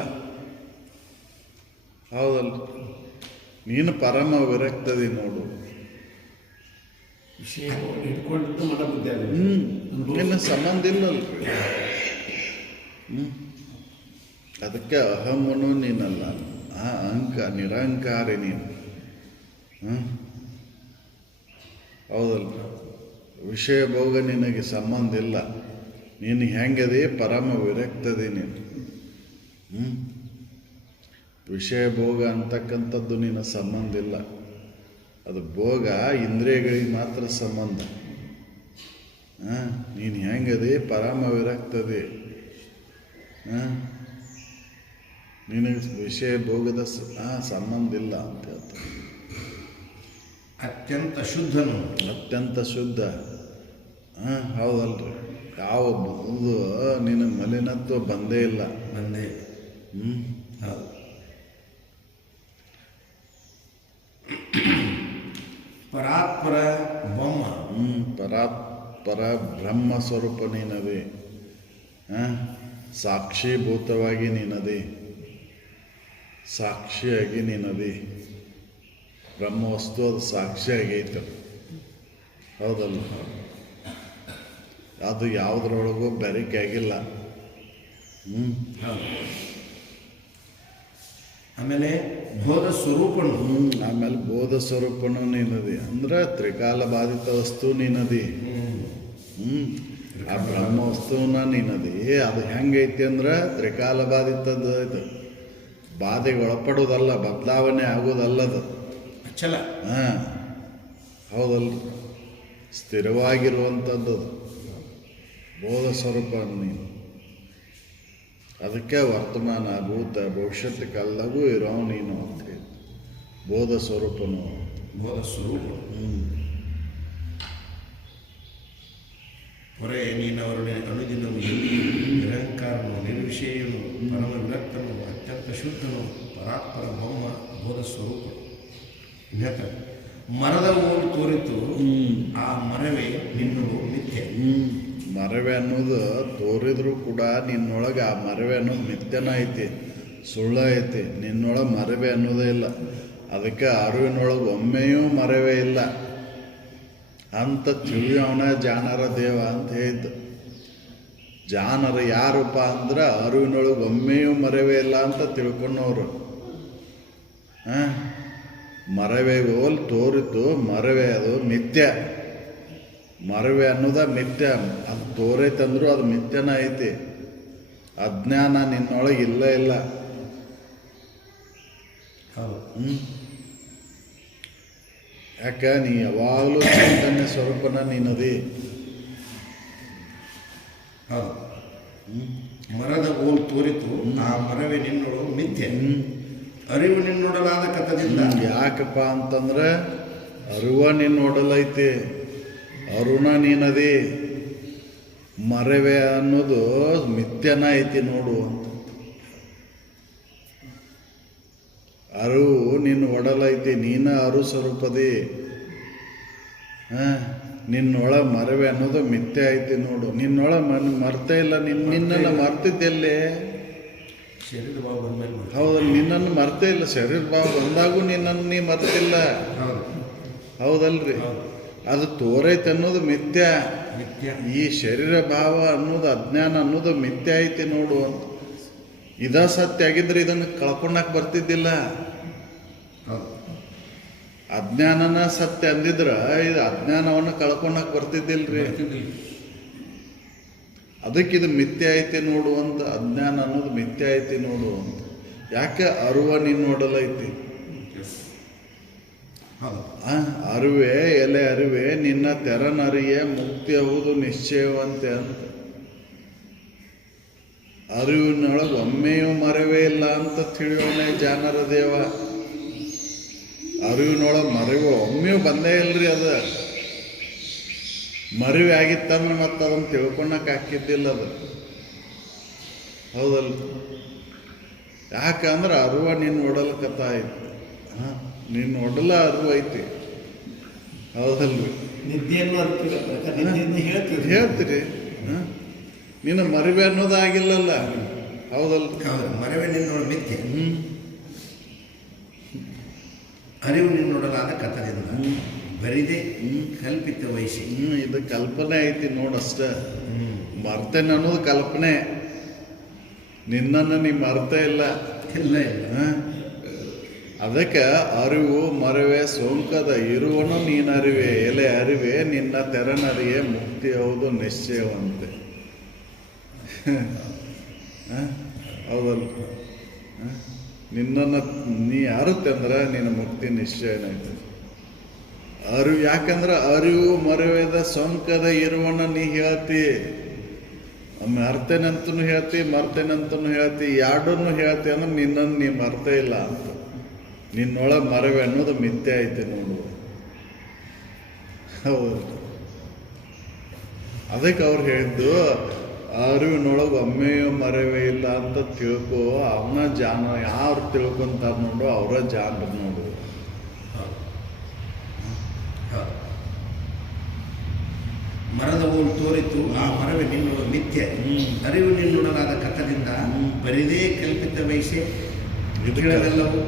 ಹೌದಲ್ಲ? ನೀನು ಪರಮ ವಿರಕ್ತದಿ ನೋಡು. ವಿಷಯ ಇಟ್ಕೊಂಡಿದ್ದು ಮನ ಬುದ್ಧಿ ಆಗಿದೆ. ನಿನ್ನ ಸಂಬಂಧ ಇಲ್ಲಲ್ರಿ. ಅದಕ್ಕೆ ಅಹಮನು ನೀನಲ್ಲ, ನಿರಹಂಕಾರಿ ನೀನು. ಹೌದಲ್ಲ? ವಿಷಯ ಭೋಗ ನಿನಗೆ ಸಂಬಂಧ ಇಲ್ಲ. ನೀನು ಹೆಂಗದೆ ಪರಮ ವಿರಕ್ತದೆ ನೀನು. ವಿಷಯ ಭೋಗ ಅಂತಕ್ಕಂಥದ್ದು ನಿನ್ನ ಸಂಬಂಧ ಇಲ್ಲ. ಅದು ಭೋಗ ಇಂದ್ರಿಯಗಳಿಗೆ ಮಾತ್ರ ಸಂಬಂಧ. ನೀನು ಹೆಂಗದೆ ಪರಮ ವಿರಕ್ತದೆ. ನಿನಗೆ ವಿಷಯ ಭೋಗದ ಸಂಬಂಧ ಇಲ್ಲ ಅಂತ ಹೇಳ್ತಾರೆ. ಅತ್ಯಂತ ಶುದ್ಧನು. ಅತ್ಯಂತ ಶುದ್ಧ. ಹೌದಲ್ರಿ? ಯಾವ ಇದು ನಿನ್ನ ಮಲಿನತ್ವ ಬಂದೇ ಇಲ್ಲ. ಬಂದೇ. ಹೌದು. ಪರಾತ್ಪರ ಬೊಮ್ಮ. ಪರ ಬ್ರಹ್ಮ ಸ್ವರೂಪ ನೀನದೆ. ಸಾಕ್ಷೀಭೂತವಾಗಿ ನೀನದೆ. ಸಾಕ್ಷಿಯಾಗಿ ನೀನದೆ. ಬ್ರಹ್ಮವಸ್ತು ಅದು ಸಾಕ್ಷಿಯಾಗೈತೆ. ಹೌದಲ್ಲ? ಅದು ಯಾವುದ್ರೊಳಗೂ ಬೆರಕೆ ಆಗಿಲ್ಲ. ಆಮೇಲೆ ಬೋಧ ಸ್ವರೂಪನು. ಆಮೇಲೆ ಬೋಧ ಸ್ವರೂಪನು ನೀನದಿ. ಅಂದ್ರೆ ತ್ರಿಕಾಲ ಬಾಧಿತ ವಸ್ತು ನೀನದಿ. ಆ ಬ್ರಹ್ಮ ವಸ್ತುವನ್ನ ನೀನದಿ. ಅದು ಹೆಂಗೈತಿ ಅಂದ್ರೆ ತ್ರಿಕಾಲ ಬಾಧಿತದ ಇದು. ಬಾಧೆಗೆ ಒಳಪಡೋದಲ್ಲ, ಬದಲಾವಣೆ ಆಗೋದಲ್ಲದು. ಅಚ್ಚಲ. ಹೌದಲ್ಲ? ಸ್ಥಿರವಾಗಿರುವಂಥದ್ದು ಬೋಧ ಸ್ವರೂಪ ನೀನು. ಅದಕ್ಕೆ ವರ್ತಮಾನ ಭೂತ ಭವಿಷ್ಯತ್ ಕಾಲದಾಗೂ ಇರೋ ನೀನು ಅಂತ ಹೇಳಿ ಬೋಧ ಸ್ವರೂಪನು. ಬೋಧ ಸ್ವರೂಪ. ಹೊರೆ ನೀನವರೊಡನೆ ಅನುದಿನವು ಎಲ್ಲಿಯೂ ನಿರಹಂಕಾರನು, ನಿರ್ವಿಷಯನು, ಪರಮ ವಿರಕ್ತನು, ಅತ್ಯಂತ ಶುದ್ಧನು, ಪರಾತ್ಪರ ಬೊಮ್ಮ, ಬೋಧ ಸ್ವರೂಪ. ಮರದ ಓಡಿ ತೋರಿತು, ಆ ಮರವೇ ನಿನ್ನೋಡು ಮಿಥ್ಯೆ. ಮರವೆ ಅನ್ನೋದು ತೋರಿದ್ರು ಕೂಡ ನಿನ್ನೊಳಗೆ ಆ ಮರವೆ ಅನ್ನೋದು ಮಿಥ್ಯನ ಐತಿ, ಸುಳ್ಳ ಐತಿ. ನಿನ್ನೊಳಗೆ ಮರವೆ ಅನ್ನೋದೇ ಇಲ್ಲ. ಅದಕ್ಕೆ ಅರಿವಿನೊಳಗೆ ಒಮ್ಮೆಯೂ ಮರವೇ ಇಲ್ಲ ಅಂತ ತಿಳಿಯೋಣ ಜಾಣರ ದೇವ ಅಂತ ಹೇಳಿದ್ದು. ಜಾಣರ ಯಾರಪ್ಪ ಅಂದ್ರೆ ಅರಿವಿನೊಳಗೆ ಒಮ್ಮೆಯೂ ಮರವೇ ಇಲ್ಲ ಅಂತ ತಿಳ್ಕೊಂಡವ್ರು. ಮರವೆ ಹೋಲ್ ತೋರಿತು, ಮರವೆ ಅದು ಮಿಥ್ಯ. ಮರವೆ ಅನ್ನೋದ ಮಿಥ್ಯ. ಅದು ತೋರೈತಂದ್ರೂ ಅದು ಮಿಥ್ಯನ ಐತಿ. ಅಜ್ಞಾನ ನಿನ್ನೊಳಗೆ ಇಲ್ಲ ಇಲ್ಲ. ಯಾಕ ನೀ ಯಾವಾಗಲೂ ಚೈತನ್ಯ ಸ್ವರೂಪನ ನೀನದಿ. ಮರದ ಓಲ್ ತೋರಿತು, ಆ ಮರವೇ ನಿನ್ನೋಡು ಮಿಥ್ಯೆ. ಅರಿವು ನಿನ್ನೋಡಲಾದ ಕಥದಿಂದ. ಯಾಕಪ್ಪ ಅಂತಂದ್ರೆ ಅರಿವ ನಿನ್ನೋಡಲೈತಿ, ಅರುಣ ನೀನದಿ. ಮರವೆ ಅನ್ನೋದು ಮಿಥ್ಯನ ಐತಿ ನೋಡು ಅಂತ. ಅರಿವು ನಿನ್ನ ಒಡಲೈತಿ, ನೀನ ಅರು ಸ್ವರೂಪದಿ. ನಿನ್ನೊಳ ಮರವೆ ಅನ್ನೋದು ಮಿಥ್ಯ ಐತಿ ನೋಡು. ನಿನ್ನೊಳ ಮರ್ತೇ ಇಲ್ಲ. ನಿನ್ನನ್ನು ಮರ್ತಿದ್ದೆಲ್ಲೇ? ಶರೀರ ಭಾವ ಬಂದ್ಮೇಲೆ. ಹೌದಲ್ಲ? ನಿನ್ನನ್ನು ಮರ್ತೇ ಇಲ್ಲ. ಶರೀರ ಭಾವ ಬಂದಾಗೂ ನಿನ್ನನ್ನು ನೀ ಮರ್ತಿಲ್ಲ. ಹೌದಲ್ರಿ? ಅದು ತೋರೈತೆ ಅನ್ನೋದು ಮಿಥ್ಯ. ಈ ಶರೀರ ಭಾವ ಅನ್ನೋದು ಅಜ್ಞಾನ ಅನ್ನೋದು ಮಿಥ್ಯ ಐತಿ ನೋಡು ಅಂತ. ಇದ ಸತ್ಯ ಆಗಿದ್ರೆ ಇದನ್ನು ಕಳ್ಕೊಂಡಾಕ ಬರ್ತಿದ್ದಿಲ್ಲ. ಅಜ್ಞಾನನ ಸತ್ಯ ಅಂದಿದ್ರ ಇದು ಅಜ್ಞಾನವನ್ನು ಕಳ್ಕೊಂಡಾಕ ಬರ್ತಿದ್ದಿಲ್ರಿ. ಅದಕ್ಕಿದು ಮಿಥ್ಯ ಐತಿ ನೋಡು ಅಂತ. ಅಜ್ಞಾನ ಅನ್ನೋದು ಮಿಥ್ಯ ಐತಿ ನೋಡು ಅಂತ. ಯಾಕೆ ಅರುವ ನಿನ್ನ ನೋಡಲೈತಿ. ಹೌದು. ಅರಿವೆ ಎಲೆ ಅರಿವೆ ನಿನ್ನ ತೆರನರಿಯೇ ಮುಕ್ತಿ ಹೌದು ನಿಶ್ಚಯವಂತೆ ಅಂತ. ಅರಿವಿನೊಳಗೆ ಒಮ್ಮೆಯೂ ಮರವೇ ಇಲ್ಲ ಅಂತ ತಿಳಿಯೋನೆ ಜಾನರ ದೇವ. ಅರಿವಿನೊಳಗೆ ಮರವೆ ಒಮ್ಮೆಯೂ ಬಂದೇ ಇಲ್ರಿ. ಅದು ಮರಿವೆ ಆಗಿತ್ತಂದ್ರೆ ಮತ್ತೆ ಅದನ್ನು ತಿಳ್ಕೊಳಕ್ಕೆ ಹಾಕಿದ್ದಿಲ್ಲ ಅದು. ಹೌದಲ್ಲ? ಯಾಕಂದ್ರೆ ಅರಿವ ನಿನ್ನ ಒಡಲ ಕಥಾ ಐತಿ. ನಿನ್ನ ಒಡಲ ಅರಿವು ಐತಿ. ಹೌದಲ್ರಿ? ನಿದ್ದೆಯನ್ನು ಹೇಳ್ತೀರಿ. ನಿನ್ನ ಮರಿವೆ ಅನ್ನೋದಾಗಿಲ್ಲಲ್ಲ. ಹೌದಲ್ಲ? ಮರವೇ ನಿನ್ನೋಡ ಮಿಥ್ಯೆ, ಅರಿವು ನಿನ್ನೊಡಲಾದ ಕಥದಿಂದ ಬರಿದೆ ಕಲ್ಪಿತ ವಯಸ್ಸಿ. ಇದು ಕಲ್ಪನೆ ಐತಿ ನೋಡಷ್ಟ. ಮರ್ತೇನೆ ಅನ್ನೋದು ಕಲ್ಪನೆ. ನಿನ್ನನ್ನು ನೀ ಮರ್ತೆ ಇಲ್ಲ. ಇಲ್ಲ ಇಲ್ಲ. ಅದಕ್ಕೆ ಅರಿವು ಮರವೆ ಸೋಂಕದ ಇರುವನು ನೀನರಿವೆ ಎಲೆ ಅರಿವೆ ನಿನ್ನ ತೆರನರಿಯೇ ಮುಕ್ತಿ ಹೌದು ನಿಶ್ಚಯವಂತೆ. ಹೌದಲ್ಲ? ನಿನ್ನನ್ನು ನೀ ಅರುತ್ತಂದ್ರೆ ನಿನ್ನ ಮುಕ್ತಿ ನಿಶ್ಚಯನಾಯ್ತು. ಅರಿವು ಯಾಕಂದ್ರೆ ಅರಿವು ಮರವೆದ ಸೋಂಕದ ಇರುವನ್ನ ನೀ ಹೇಳ್ತಿ. ಮರ್ತೇನಂತನೂ ಹೇಳ್ತಿ, ಮರ್ತೇನಂತನೂ ಹೇಳ್ತಿ, ಎರಡನ್ನೂ ಹೇಳ್ತಿ ಅಂದ್ರೆ ನಿನ್ನನ್ನು ನೀ ಮರ್ತೇ ಇಲ್ಲ ಅಂತ. ನಿನ್ನೊಳಗೆ ಮರವೆ ಅನ್ನೋದು ಮಿಥ್ಯೆ ಐತಿ ನೋಡು. ಹೌದು. ಅದಕ್ಕೆ ಅವ್ರು ಹೇಳಿದ್ದು ಅರಿವಿನೊಳಗೆ ಒಮ್ಮೆಯೂ ಮರವೇ ಇಲ್ಲ ಅಂತ ತಿಳ್ಕೊ. ಅವನ ಜಾನ ಯಾರು ತಿಳ್ಕೊಂತಾರ ನೋಡು ಅವರ ಜಾನರು ನೋಡು. ಮರದ ಓಲ್ ತೋರಿತು ಆ ಮರವೇ ನಿನ್ನೊಳ ಮಿಥ್ಯೆ, ಅರಿವು ನಿನ್ನೊಳಗಾದ ಕಥದಿಂದ ಬರಿದೇ ಕಲ್ಪಿತ ವಯಸ್ಸೆ. ಇದೆಲ್ಲವೂ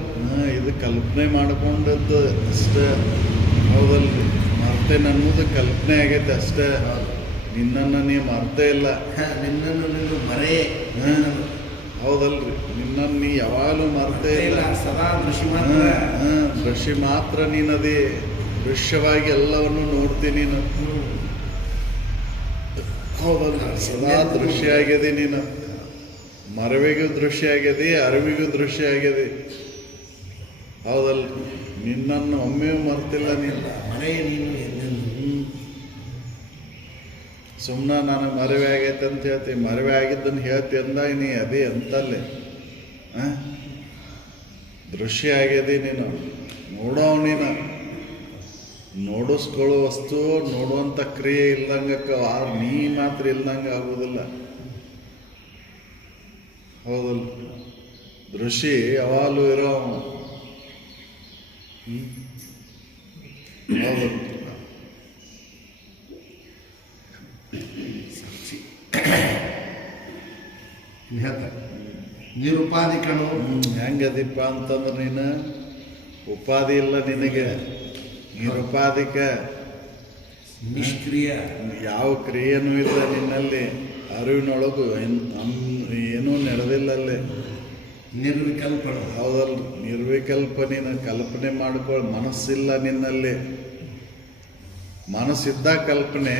ಇದು ಕಲ್ಪನೆ ಮಾಡ್ಕೊಂಡದ್ದು ಅಷ್ಟೇ. ಹೌದಲ್ರಿ? ಮರ್ತೇನೆ ಅನ್ನೋದು ಕಲ್ಪನೆ ಆಗೈತೆ ಅಷ್ಟೇ. ನಿನ್ನನ್ನು ನೀ ಮರ್ತೇ ಇಲ್ಲ. ನಿನ್ನನ್ನು ನಿನ್ನ ಮರೇ. ಹೌದಲ್ರಿ? ನಿನ್ನನ್ನು ನೀ ಯಾವಾಗಲೂ ಮರ್ತೇ ಇಲ್ಲ. ಸದಾ ದೃಶ್ಯ ಮಾತ್ರ. ದೃಶ್ಯ ಮಾತ್ರ ನೀನದೇ. ದೃಶ್ಯವಾಗಿ ಎಲ್ಲವನ್ನು ನೋಡ್ತೀನಿ ನೀನು. ಹೌದಲ್ಲ? ಸದಾ ದೃಶ್ಯ ಆಗ್ಯದೆ ನೀನು. ಮರವಿಗೂ ದೃಶ್ಯ ಆಗ್ಯದೆ, ಅರಿವಿಗೂ ದೃಶ್ಯ ಆಗ್ಯದೆ. ಹೌದಲ್ಲ? ನಿನ್ನನ್ನು ಒಮ್ಮೆಯೂ ಮರ್ತಿಲ್ಲ ನೀನು. ಮರೆ ನೀನು ಸುಮ್ಮನೆ ನಾನು ಮರವೆ ಆಗೈತೆ ಅಂತ ಹೇಳ್ತಿ. ಮರವೆ ಆಗಿದ್ದನ್ನು ಹೇಳ್ತಿ ಅಂದಾಗ ನೀ ಅದೇ ಅಂತಲ್ಲೇ ದೃಶ್ಯ ಆಗ್ಯದೆ ನೀನು. ನೋಡೋ ನೀನು ನೋಡಿಸ್ಕೊಳ್ಳೋ ವಸ್ತು ನೋಡುವಂಥ ಕ್ರಿಯೆ ಇಲ್ದಂಗೆ ನೀ ಮಾತ್ರ ಇಲ್ದಂಗೆ ಆಗೋದಿಲ್ಲ. ಹೌದಲ್ಲ? ದೃಶ್ಯ ಯಾವಾಗಲೂ ಇರೋ ಹೌದಲ್ಲ? ನಿರುಪಾಧಿಕನು ಹೆಂಗದಿಪ್ಪ ಅಂತಂದ್ರೆ ನೀನು ಉಪಾಧಿ ಇಲ್ಲ ನಿನಗೆ. ನಿರುಪಾಧಿಕ, ನಿಷ್ಕ್ರಿಯ, ಯಾವ ಕ್ರಿಯೆನೂ ಇಲ್ಲ ನಿನ್ನಲ್ಲಿ. ಅರಿವಿನೊಳಗು ಏನೂ ನಡೆದಿಲ್ಲಲ್ಲಿ. ನಿರ್ವಿಕಲ್ಪನ. ಹೌದಲ್ಲ? ನಿರ್ವಿಕಲ್ಪ. ನೀನು ಕಲ್ಪನೆ ಮಾಡ್ಕೊಳ್ಳೋ ಮನಸ್ಸಿಲ್ಲ ನಿನ್ನಲ್ಲಿ. ಮನಸ್ಸಿದ್ದ ಕಲ್ಪನೆ.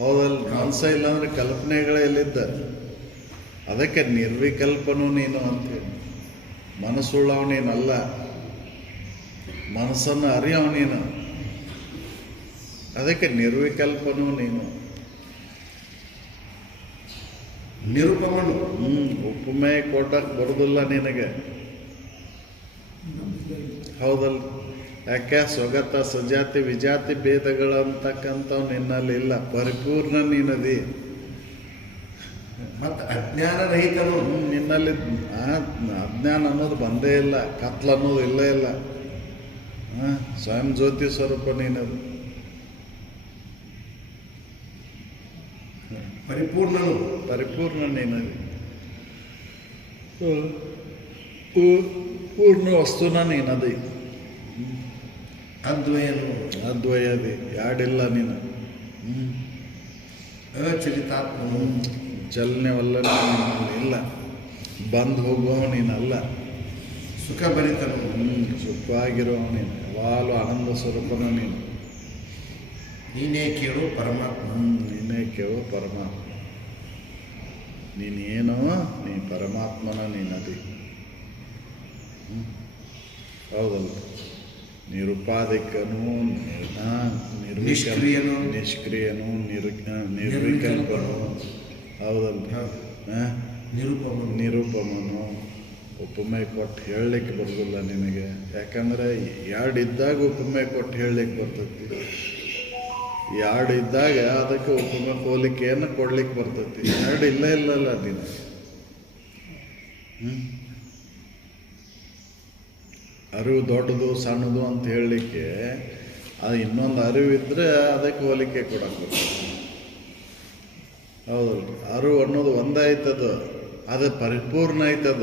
ಹೌದಲ್ಲ? ಮನಸ್ಸ ಇಲ್ಲ ಅಂದ್ರೆ ಕಲ್ಪನೆಗಳೇ ಎಲ್ಲಿದ್ದ. ಅದಕ್ಕೆ ನಿರ್ವಿಕಲ್ಪನೂ ನೀನು ಅಂತೇಳಿ. ಮನಸ್ಸುಳ್ಳವ ನೀನಲ್ಲ, ಮನಸ್ಸನ್ನು ಅರಿಯವ ನೀನು. ಅದಕ್ಕೆ ನಿರ್ವಿಕಲ್ಪನೂ ನೀನು. ನಿರುಪಮನು. ಉಪಮೆ ಕೊಟ್ಟಕ್ಕೆ ಬರೋದಿಲ್ಲ ನಿನಗೆ. ಹೌದಲ್ಲ? ಯಾಕೆ? ಸ್ವಗತ ಸಜಾತಿ ವಿಜಾತಿ ಭೇದಗಳು ಅಂತಕ್ಕಂಥವು ನಿನ್ನಲ್ಲಿ ಇಲ್ಲ. ಪರಿಪೂರ್ಣ ನೀನದಿ. ಮತ್ತು ಅಜ್ಞಾನ ರಹಿತನು. ನಿನ್ನಲ್ಲಿ ಅಜ್ಞಾನ ಅನ್ನೋದು ಬಂದೇ ಇಲ್ಲ. ಕತ್ಲ ಅನ್ನೋದು ಇಲ್ಲೇ ಇಲ್ಲ. ಸ್ವಯಂ ಜ್ಯೋತಿ ಸ್ವರೂಪ ನೀನದು. ಪರಿಪೂರ್ಣನು. ಪರಿಪೂರ್ಣ ನೀನದಿ. ಪೂರ್ಣ ವಸ್ತುನ ನೀನದಿ. ಅದ್ವಯನು. ಅದ್ವಯದಿ. ಯಾಡಿಲ್ಲ ನೀನು. ಅಚಲಿತಾತ್ಮನು. ಚಲನೆವಲ್ಲ ನಿನ್ನಲ್ಲಿ ಇಲ್ಲ. ಬಂದು ಹೋಗುವ ನೀನಲ್ಲ. ಸುಖಭರಿತನು. ಸುಖವಾಗಿರುವ ನೀನು. ಯಾವಾಗಲೂ ಆನಂದ ಸ್ವರೂಪನ ನೀನು. ನೀನೇ ಕೇಳು ಪರಮಾತ್ಮ. ನೀನೇ ಕೇಳು ಪರಮಾತ್ಮ. ನೀನೇನೋ ನೀ ಪರಮಾತ್ಮನ ನೀನದಿ. ಹೌದಲ್ಲ? ನಿರುಪಾಧಿಕನು ನಿಷ್ಕ್ರಿಯನು, ನಿಷ್ಕ್ರಿಯನು ನಿರ್ವಿಕಲ್ಪನು, ಹೌದಲ್ಲ, ನಿರುಪಮನು. ಉಪಮೆ ಕೊಟ್ಟು ಹೇಳಲಿಕ್ಕೆ ಬರೋದಿಲ್ಲ ನಿನಗೆ, ಯಾಕಂದರೆ ಎರಡು ಇದ್ದಾಗ ಉಪಮೆ ಕೊಟ್ಟು ಹೇಳಲಿಕ್ಕೆ ಬರ್ತೈತಿ. ಎರಡು ಇದ್ದಾಗ ಅದಕ್ಕೆ ಉಪಮೆ ಹೋಲಿಕೆಯನ್ನು ಕೊಡ್ಲಿಕ್ಕೆ ಬರ್ತೈತಿ. ಎರಡು ಇಲ್ಲಲ್ಲ ನಿನಗೆ. ಅರಿವು ದೊಡ್ಡದು ಸಣ್ಣದು ಅಂತ ಹೇಳಲಿಕ್ಕೆ ಅದು ಇನ್ನೊಂದು ಅರಿವಿದ್ರೆ ಅದಕ್ಕೆ ಹೋಲಿಕೆ ಕೊಡಕ್ಕೆ ಬರ್ತದೆ. ಹೌದಲ್ಲ, ಅರಿವು ಅನ್ನೋದು ಒಂದಾಯ್ತದ, ಅದು ಪರಿಪೂರ್ಣ ಆಯ್ತದ.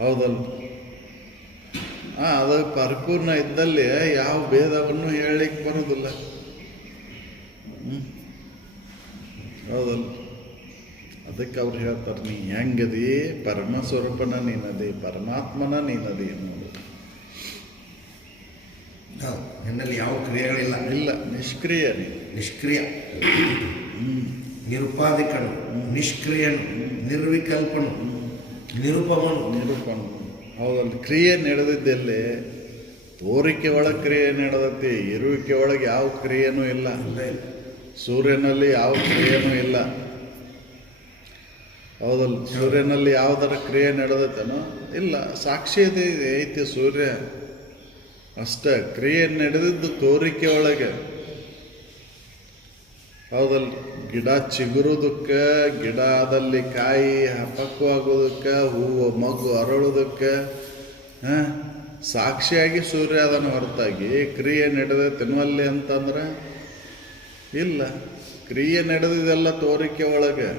ಹೌದಲ್ಲ, ಅದು ಪರಿಪೂರ್ಣ ಇದ್ದಲ್ಲಿ ಯಾವ ಭೇದವನ್ನು ಹೇಳಲಿಕ್ಕೆ ಬರೋದಿಲ್ಲ. ಹೌದಲ್ಲ, ಅದಕ್ಕೆ ಅವ್ರು ಹೇಳ್ತಾರೆ, ನೀ ಹೆಂಗದಿ, ಪರಮಸ್ವರೂಪನ ನೀನದಿ, ಪರಮಾತ್ಮನ ನೀನದಿ ಅನ್ನೋದು. ನಿನ್ನಲ್ಲಿ ಯಾವ ಕ್ರಿಯೆಗಳಿಲ್ಲ, ಇಲ್ಲ, ನಿಷ್ಕ್ರಿಯ ನಿಷ್ಕ್ರಿಯ, ನಿರುಪಾಧಿಕನು, ನಿಷ್ಕ್ರಿಯನು, ನಿರ್ವಿಕಲ್ಪನು, ನಿರುಪಮನು. ಹೌದಲ್ಲ, ಕ್ರಿಯೆ ನಡೆದಿದ್ದೆಲ್ಲಿ ತೋರಿಕೆ ಒಳಗೆ ಕ್ರಿಯೆ ನಡೆದತಿ, ಇರುವಿಕೆ ಒಳಗೆ ಯಾವ ಕ್ರಿಯೆನೂ ಇಲ್ಲ. ಸೂರ್ಯನಲ್ಲಿ ಯಾವ ಕ್ರಿಯೆನೂ ಇಲ್ಲ. ಹೌದಲ್ಲ, ಸೂರ್ಯನಲ್ಲಿ ಯಾವುದರ ಕ್ರಿಯೆ ನಡೆದತೇನೋ ಇಲ್ಲ, ಸಾಕ್ಷಿಯತೆ ಐತಿ ಸೂರ್ಯ ಅಷ್ಟೇ. ಕ್ರಿಯೆ ನಡೆದಿದ್ದು ತೋರಿಕೆ ಒಳಗೆ. ಹೌದಲ್ಲ, ಗಿಡ ಚಿಗುರೋದಕ್ಕೆ, ಗಿಡದಲ್ಲಿ ಕಾಯಿ ಪಕ್ವಾಗೋದಕ್ಕೆ, ಹೂವು ಮಗು ಅರಳೋದಕ್ಕೆ ಸಾಕ್ಷಿಯಾಗಿ ಸೂರ್ಯ ಅದನ್ನು ಹೊರತಾಗಿ ಕ್ರಿಯೆ ನಡೆದೈತೆನ್ನುವಲ್ಲಿ ಅಂತಂದ್ರೆ ಇಲ್ಲ. ಕ್ರಿಯೆ ನಡೆದಿದೆಲ್ಲ ತೋರಿಕೆ ಒಳಗೆ,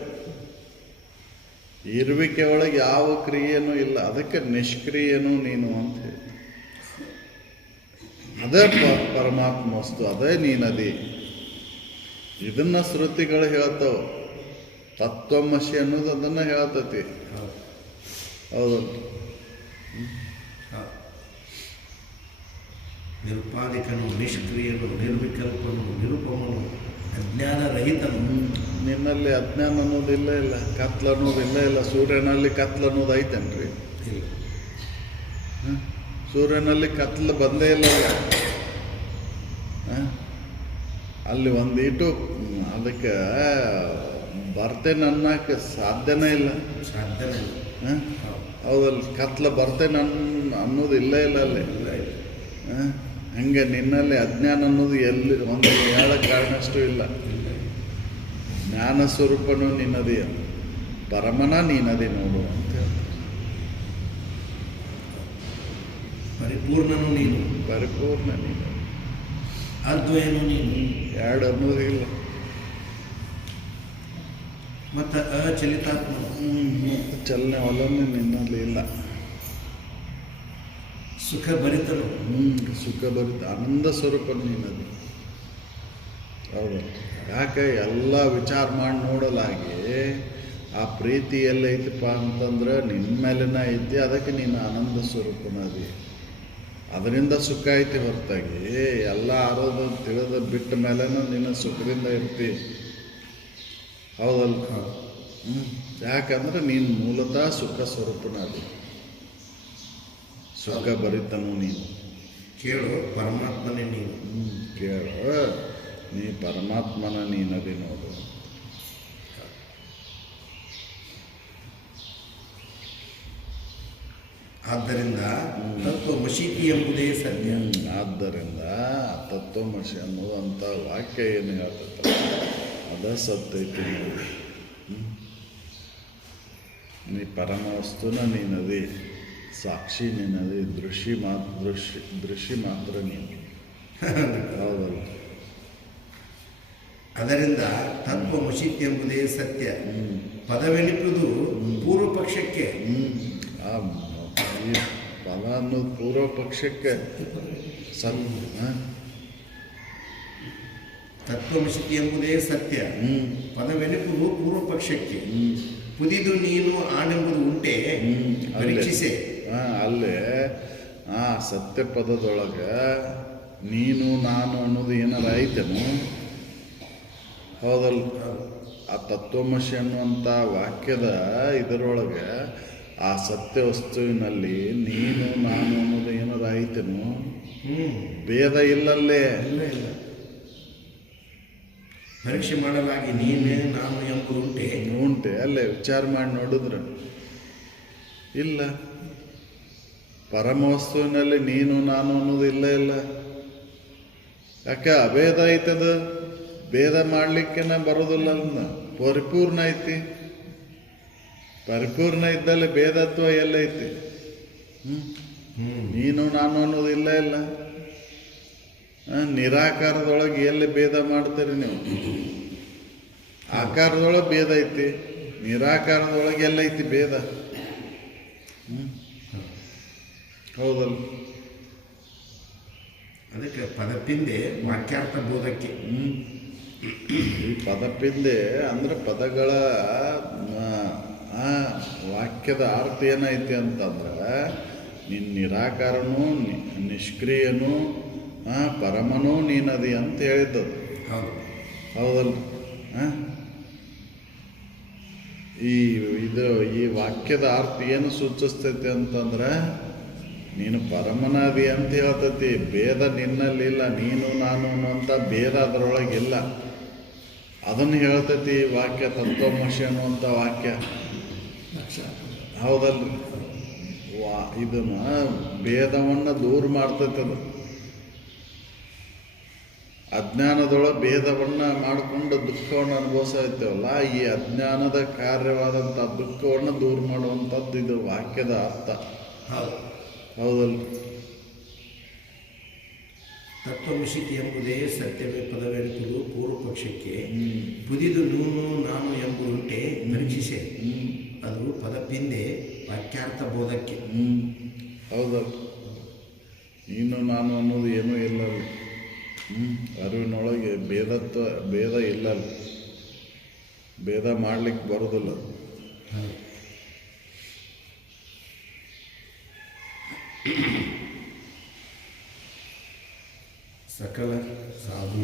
ಇರುವಿಕೆ ಒಳಗೆ ಯಾವ ಕ್ರಿಯೆನೂ ಇಲ್ಲ. ಅದಕ್ಕೆ ನಿಷ್ಕ್ರಿಯನು ನೀನು ಅಂತ ಹೇಳಿ. ಅದೇ ಪರಮಾತ್ಮ ವಸ್ತು, ಅದೇ ನೀನದಿ. ಇದನ್ನ ಶ್ರುತಿಗಳು ಹೇಳ್ತಾವ. ತತ್ವಮಸಿ ಅನ್ನೋದು ಅದನ್ನು ಹೇಳ್ತತಿ. ಹೌದು, ನಿರುಪಾಧಿಕನು, ನಿಷ್ಕ್ರಿಯನು, ನಿರ್ವಿಕಲ್ಪನು, ನಿರುಪಮನು, ಅಜ್ಞಾನರಹಿತನು. ನಿನ್ನಲ್ಲಿ ಅಜ್ಞಾನ ಅನ್ನೋದು ಇಲ್ಲ, ಕತ್ಲು ಅನ್ನೋದು ಇಲ್ಲ. ಸೂರ್ಯನಲ್ಲಿ ಕತ್ಲು ಅನ್ನೋದು ಐತೇನ್ರಿ? ಸೂರ್ಯನಲ್ಲಿ ಕತ್ಲು ಬಂದೇ ಇಲ್ಲ. ಅಲ್ಲಿ ಒಂದೀಟು ಅದಕ್ಕೆ ಬರ್ತೇನೆ ಅನ್ನಕ್ಕೆ ಸಾಧ್ಯನೇ ಇಲ್ಲ. ಹೌದಲ್ಲಿ, ಕತ್ಲು ಬರ್ತೇನೆ ಅನ್ನೋದು ಇಲ್ಲ ಅಲ್ಲಿ. ಹಂಗೆ ನಿನ್ನಲ್ಲಿ ಅಜ್ಞಾನ ಅನ್ನೋದು ಎಲ್ಲಿ ಒಂದು ಹೇಳಕ್ಕೆ ಕಾರಣಷ್ಟು ಇಲ್ಲ. ಜ್ಞಾನ ಸ್ವರೂಪನು ನಿನ್ನದಿ, ಪರಮನ ನೀನದಿ ನೋಡು ಅಂತ ಹೇಳ್ತಾರೆ. ಪರಿಪೂರ್ಣನು ನೀನು, ಪರಿಪೂರ್ಣ ನೀನು, ಅದ್ವಯನು ನೀನು. ಎರಡು ಅನ್ನೋದು ಇಲ್ಲ. ಮತ್ತು ಅಚಲಿತಾತ್ಮ, ಚಲನೆ ಒಲನೆ ನಿನ್ನಲ್ಲಿ ಇಲ್ಲ. ಸುಖ ಭರಿತನು, ಸುಖ ಭರಿತ ಆನಂದ ಸ್ವರೂಪ ನೀನದು. ಹೌದು, ಯಾಕೆ ಎಲ್ಲ ವಿಚಾರ ಮಾಡಿ ನೋಡಲಾಗಿ ಆ ಪ್ರೀತಿ ಎಲ್ಲೈತಪ್ಪ ಅಂತಂದ್ರೆ ನಿನ್ನ ಮೇಲಿನ ಐತಿ. ಅದಕ್ಕೆ ನೀನು ಆನಂದ ಸ್ವರೂಪನದಿ, ಅದರಿಂದ ಸುಖ ಐತಿ ಹೊರತಾಗಿ ಎಲ್ಲ ಆರೋದು ತಿಳಿದ ಬಿಟ್ಟ ಮೇಲೇನೂ ನೀನು ಸುಖದಿಂದ ಇರ್ತಿ. ಹೌದಲ್ಲ? ಯಾಕಂದ್ರೆ ನೀನು ಮೂಲತಃ ಸುಖ ಸ್ವರೂಪನದಿ, ಸುಖ ಭರಿತನು ನೀನು. ಕೇಳು, ಪರಮಾತ್ಮನೇ ನೀನು. ಕೇಳು, ನೀ ಪರಮಾತ್ಮನ ನೀನದಿ ನೋಡು. ಆದ್ದರಿಂದ ತತ್ವಮಸಿ ಎಂಬುದೇ ಸತ್ಯ. ಆದ್ದರಿಂದ ತತ್ವಮಸಿ ಅನ್ನುವಂಥ ವಾಕ್ಯ ಏನು ಹೇಳ್ತೈತೆ ಅದ ಸತ್ಯ ಐತಿ. ನೀ ಪರಮ ವಸ್ತುನ ನೀನದಿ, ಸಾಕ್ಷಿ ನೀನದಿ, ದೃಶ್ಯ ಮಾತ್ರ ನೀನು. ಹೌದಲ್ಲ? ಅದರಿಂದ ತತ್ವಮಸಿ ಎಂಬುದೇ ಸತ್ಯ. ಪದವೆನಿಪುದು ಪೂರ್ವ ಪಕ್ಷಕ್ಕೆ. ಈ ಪದ ಅನ್ನೋದು ಪೂರ್ವ ಪಕ್ಷಕ್ಕೆ ತತ್ವಮಸಿ ಎಂಬುದೇ ಸತ್ಯ. ಪದವೆನಿಪುದು ಪೂರ್ವ ಪಕ್ಷಕ್ಕೆ. ಪುದಿದು ನೀನು ಆನೆಂಬುದು ಉಂಟೆ, ಪರೀಕ್ಷಿಸೆ. ಅಲ್ಲೇ ಆ ಸತ್ಯ ಪದದೊಳಗೆ ನೀನು ನಾನು ಅನ್ನೋದು ಏನಾರ ಐತೇನು? ಹೌದಲ್ಲ? ಆ ತತ್ವಮಸಿ ಅನ್ನುವಂಥ ವಾಕ್ಯದ ಇದರೊಳಗೆ ಆ ಸತ್ಯ ವಸ್ತುವಿನಲ್ಲಿ ನೀನು ನಾನು ಅನ್ನೋದು ಏನಾರ ಏನಾರ ಐತೇನು? ಹ್ಞೂ ಭೇದ ಇಲ್ಲಲ್ಲೇ. ಇಲ್ಲ ಇಲ್ಲ. ಪರೀಕ್ಷೆ ಮಾಡಲಾಗಿ ನೀನೇ ನಾನು ಎಂಬುದುಂಟೆ. ಉಂಟೆ ಅಲ್ಲೇ ವಿಚಾರ ಮಾಡಿ ನೋಡಿದ್ರೆ ಇಲ್ಲ. ಪರಮ ವಸ್ತುವಿನಲ್ಲಿ ನೀನು ನಾನು ಅನ್ನೋದು ಇಲ್ಲ ಇಲ್ಲ. ಯಾಕೆ ಅಭೇದ ಐತದ, ಭೇದ ಮಾಡಲಿಕ್ಕೆನ ಬರೋದಿಲ್ಲ. ಅದನ್ನ ಪರಿಪೂರ್ಣ ಐತಿ. ಪರಿಪೂರ್ಣ ಇದ್ದಲ್ಲಿ ಭೇದತ್ವ ಎಲ್ಲ ಐತಿ. ನೀನು ನಾನು ಅನ್ನೋದು ಇಲ್ಲ ಇಲ್ಲ. ನಿರಾಕಾರದೊಳಗೆ ಎಲ್ಲಿ ಭೇದ ಮಾಡ್ತೀರಿ ನೀವು? ಆಕಾರದೊಳಗೆ ಭೇದ ಐತಿ, ನಿರಾಕಾರದೊಳಗೆ ಎಲ್ಲ ಐತಿ ಭೇದ. ಹೌದಲ್ಲ? ಅದಕ್ಕೆ ಪದಪಿಂದೆ ವಾಕ್ಯಾರ್ಥ ಬೋಧಕ್ಕೆ. ಈ ಪದಪಿಂದೆ ಅಂದ್ರೆ ಪದಗಳ ವಾಕ್ಯದ ಅರ್ಥ ಏನೈತಿ ಅಂತಂದ್ರೆ ನಿನ್ನ ನಿರಾಕಾರನು ನಿಷ್ಕ್ರಿಯನು ಪರಮನೂ ನೀನದಿ ಅಂತ ಹೇಳಿದ್ದದು. ಹೌದು ಹೌದಲ್ಲ? ಈ ವಾಕ್ಯದ ಅರ್ಥ ಏನು ಸೂಚಿಸ್ತೈತಿ ಅಂತಂದ್ರೆ ನೀನು ಪರಮನಾದಿ ಅಂತ ಹೇಳ್ತೈತಿ. ಭೇದ ನಿನ್ನಲ್ಲಿಲ್ಲ, ನೀನು ನಾನು ಅನ್ನುವಂಥ ಭೇದ ಅದರೊಳಗಿಲ್ಲ. ಅದನ್ನು ಹೇಳ್ತೈತಿ ಈ ವಾಕ್ಯ, ತತ್ವಮಸಿ ಅನ್ನುವಂಥ ವಾಕ್ಯ. ಹೌದಲ್ರಿ? ಇದನ್ನ ಭೇದವನ್ನು ದೂರ ಮಾಡ್ತೈತೆ. ಅದು ಅಜ್ಞಾನದೊಳಗೆ ಭೇದವನ್ನು ಮಾಡಿಕೊಂಡು ದುಃಖವನ್ನು ಅನುಭವಿಸ್ತೇವಲ್ಲ, ಈ ಅಜ್ಞಾನದ ಕಾರ್ಯವಾದಂಥ ದುಃಖವನ್ನು ದೂರ ಮಾಡುವಂಥದ್ದು ಇದು ವಾಕ್ಯದ ಅರ್ಥ. ಹೌದಲ್ಲ? ತತ್ವಮಿಷಿತಿ ಎಂಬುದೇ ಸತ್ಯವೇ ಪದವೆನಿಸುವುದು ಪೂರ್ವ ಪಕ್ಷಕ್ಕೆ. ಪುದಿದು ನೂನು ನಾನು ಎಂಬುದುಂಟೆ ಪರೀಕ್ಷಿಸೆ. ಅದು ಪದಪಿಂದೆ ವಾಕ್ಯಾರ್ಥ ಬೋಧಕ್ಕೆ. ಹೌದಲ್ಲ? ನೀನು ನಾನು ಅನ್ನೋದು ಏನೂ ಇಲ್ಲ. ಅರಿವಿನೊಳಗೆ ಭೇದ ಇಲ್ಲ. ಭೇದ ಮಾಡ್ಲಿಕ್ಕೆ ಬರೋದಿಲ್ಲ. ಸಕಲ ಸಾಧು